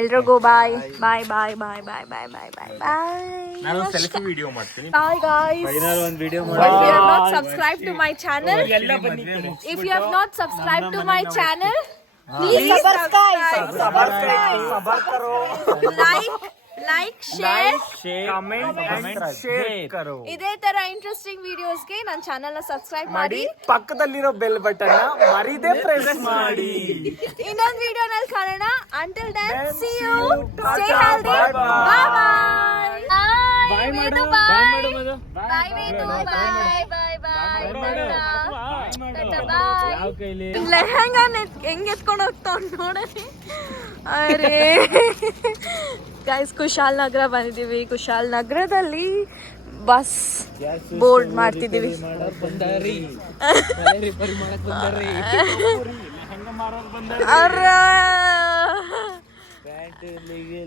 ಎಲ್ರಿಗೂ bye bye bye bye bye bye bye bye ಬಾಯ್. ನಾನು ಸೆಲ್ಫಿ ವಿಡಿಯೋ ಮಾಡ್ತೀನಿ. Bye guys. ಫೈನಲ್ ಒಂದು video If you have not subscribed to my channel, if you have not subscribed to my channel, please subscribe. Like, share, comment share ಕರೋ. ಇದೇ ತರ interesting ವಿಡಿಯೋಸ್ಗೆ ನನ್ನ channel ನ subscribe ಮಾಡಿ. ಪಕ್ಕದಲ್ಲಿರೋ bell button ಮರಿದೇ press ಮಾಡಿ. ಇನ್ನೊಂದು ವಿಡಿಯೋನಲ್ಲಿ ಕಾಣೋಣ. Until then, see you. Stay healthy. Bye bye. ಬಾಯ್ ಮಾಡು, ಬಾಯ್ ಮಾಡು ಮದು. Bye Vedu. Bye bye bye. ಯಾವ ಕೈಲಿ ಲೆಹಂಗಾ ಹೆಂಗ್ ಎತ್ಕೊಂಡು ಹೋಗ್ತಾವ್ ನೋಡಲಿ. ಅರೆ ಗೈಸ್, ಕುಶಾಲ್ ನಗರ ಬಂದಿದ್ದೀವಿ. ಕುಶಾಲ್ ನಗರದಲ್ಲಿ ಬಸ್ ಬೋರ್ಡ್ ಮಾಡ್ತಿದ್ದೀವಿ.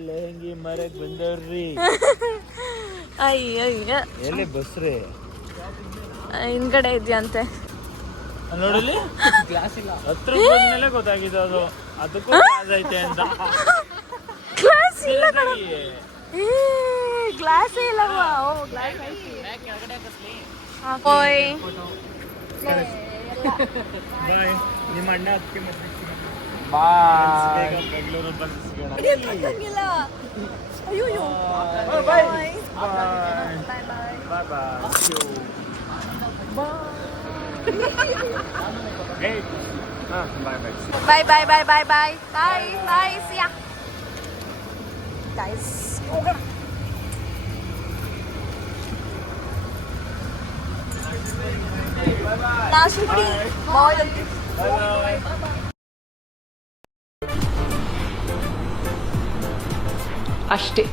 ಲೆಹಂಗಿ ಮರಕ್ ಬಂದವ್ರಿ. ಅಯ್ಯ ಎಲ್ಲಿ ಬಸ್ರಿ ಹಿಂದ್ಗಡೆ ಇದೆಯಂತೆ ನೋಡಲಿ. ಹತ್ರ ಹೋದ್ಮೇಲೆ ಗೊತ್ತಾಗಿದೆ ಅದು, ಅದಕ್ಕೂ ಗ್ಲಾಸ್ ಐತೆ ಅಂತ. ಗ್ಲಾಸ್ ಇಲ್ಲ, ಗ್ಲಾಸ್ ಇಲ್ಲವಾ? ಓ ಗ್ಲಾಸ್ ಐತಿ. ಓಯ್ ಬಾಯ್. ನಿಮ್ಮ ಅಣ್ಣ ಅದಕ್ಕೆ ಬಾಯ್. ಬೆಂಗಳೂರು ಬಂದು ಸಿಗೋಣ. ಅಯ್ಯೋ ಬಾಯ್ bye bye bye bye bye bye bye bye bye ಬಾಯ್. ಸಿಯಾ ಗೈಸ್. ನಾಶಿಪುಡಿ ಮಾಲ್ ಅಷ್ಟೇ.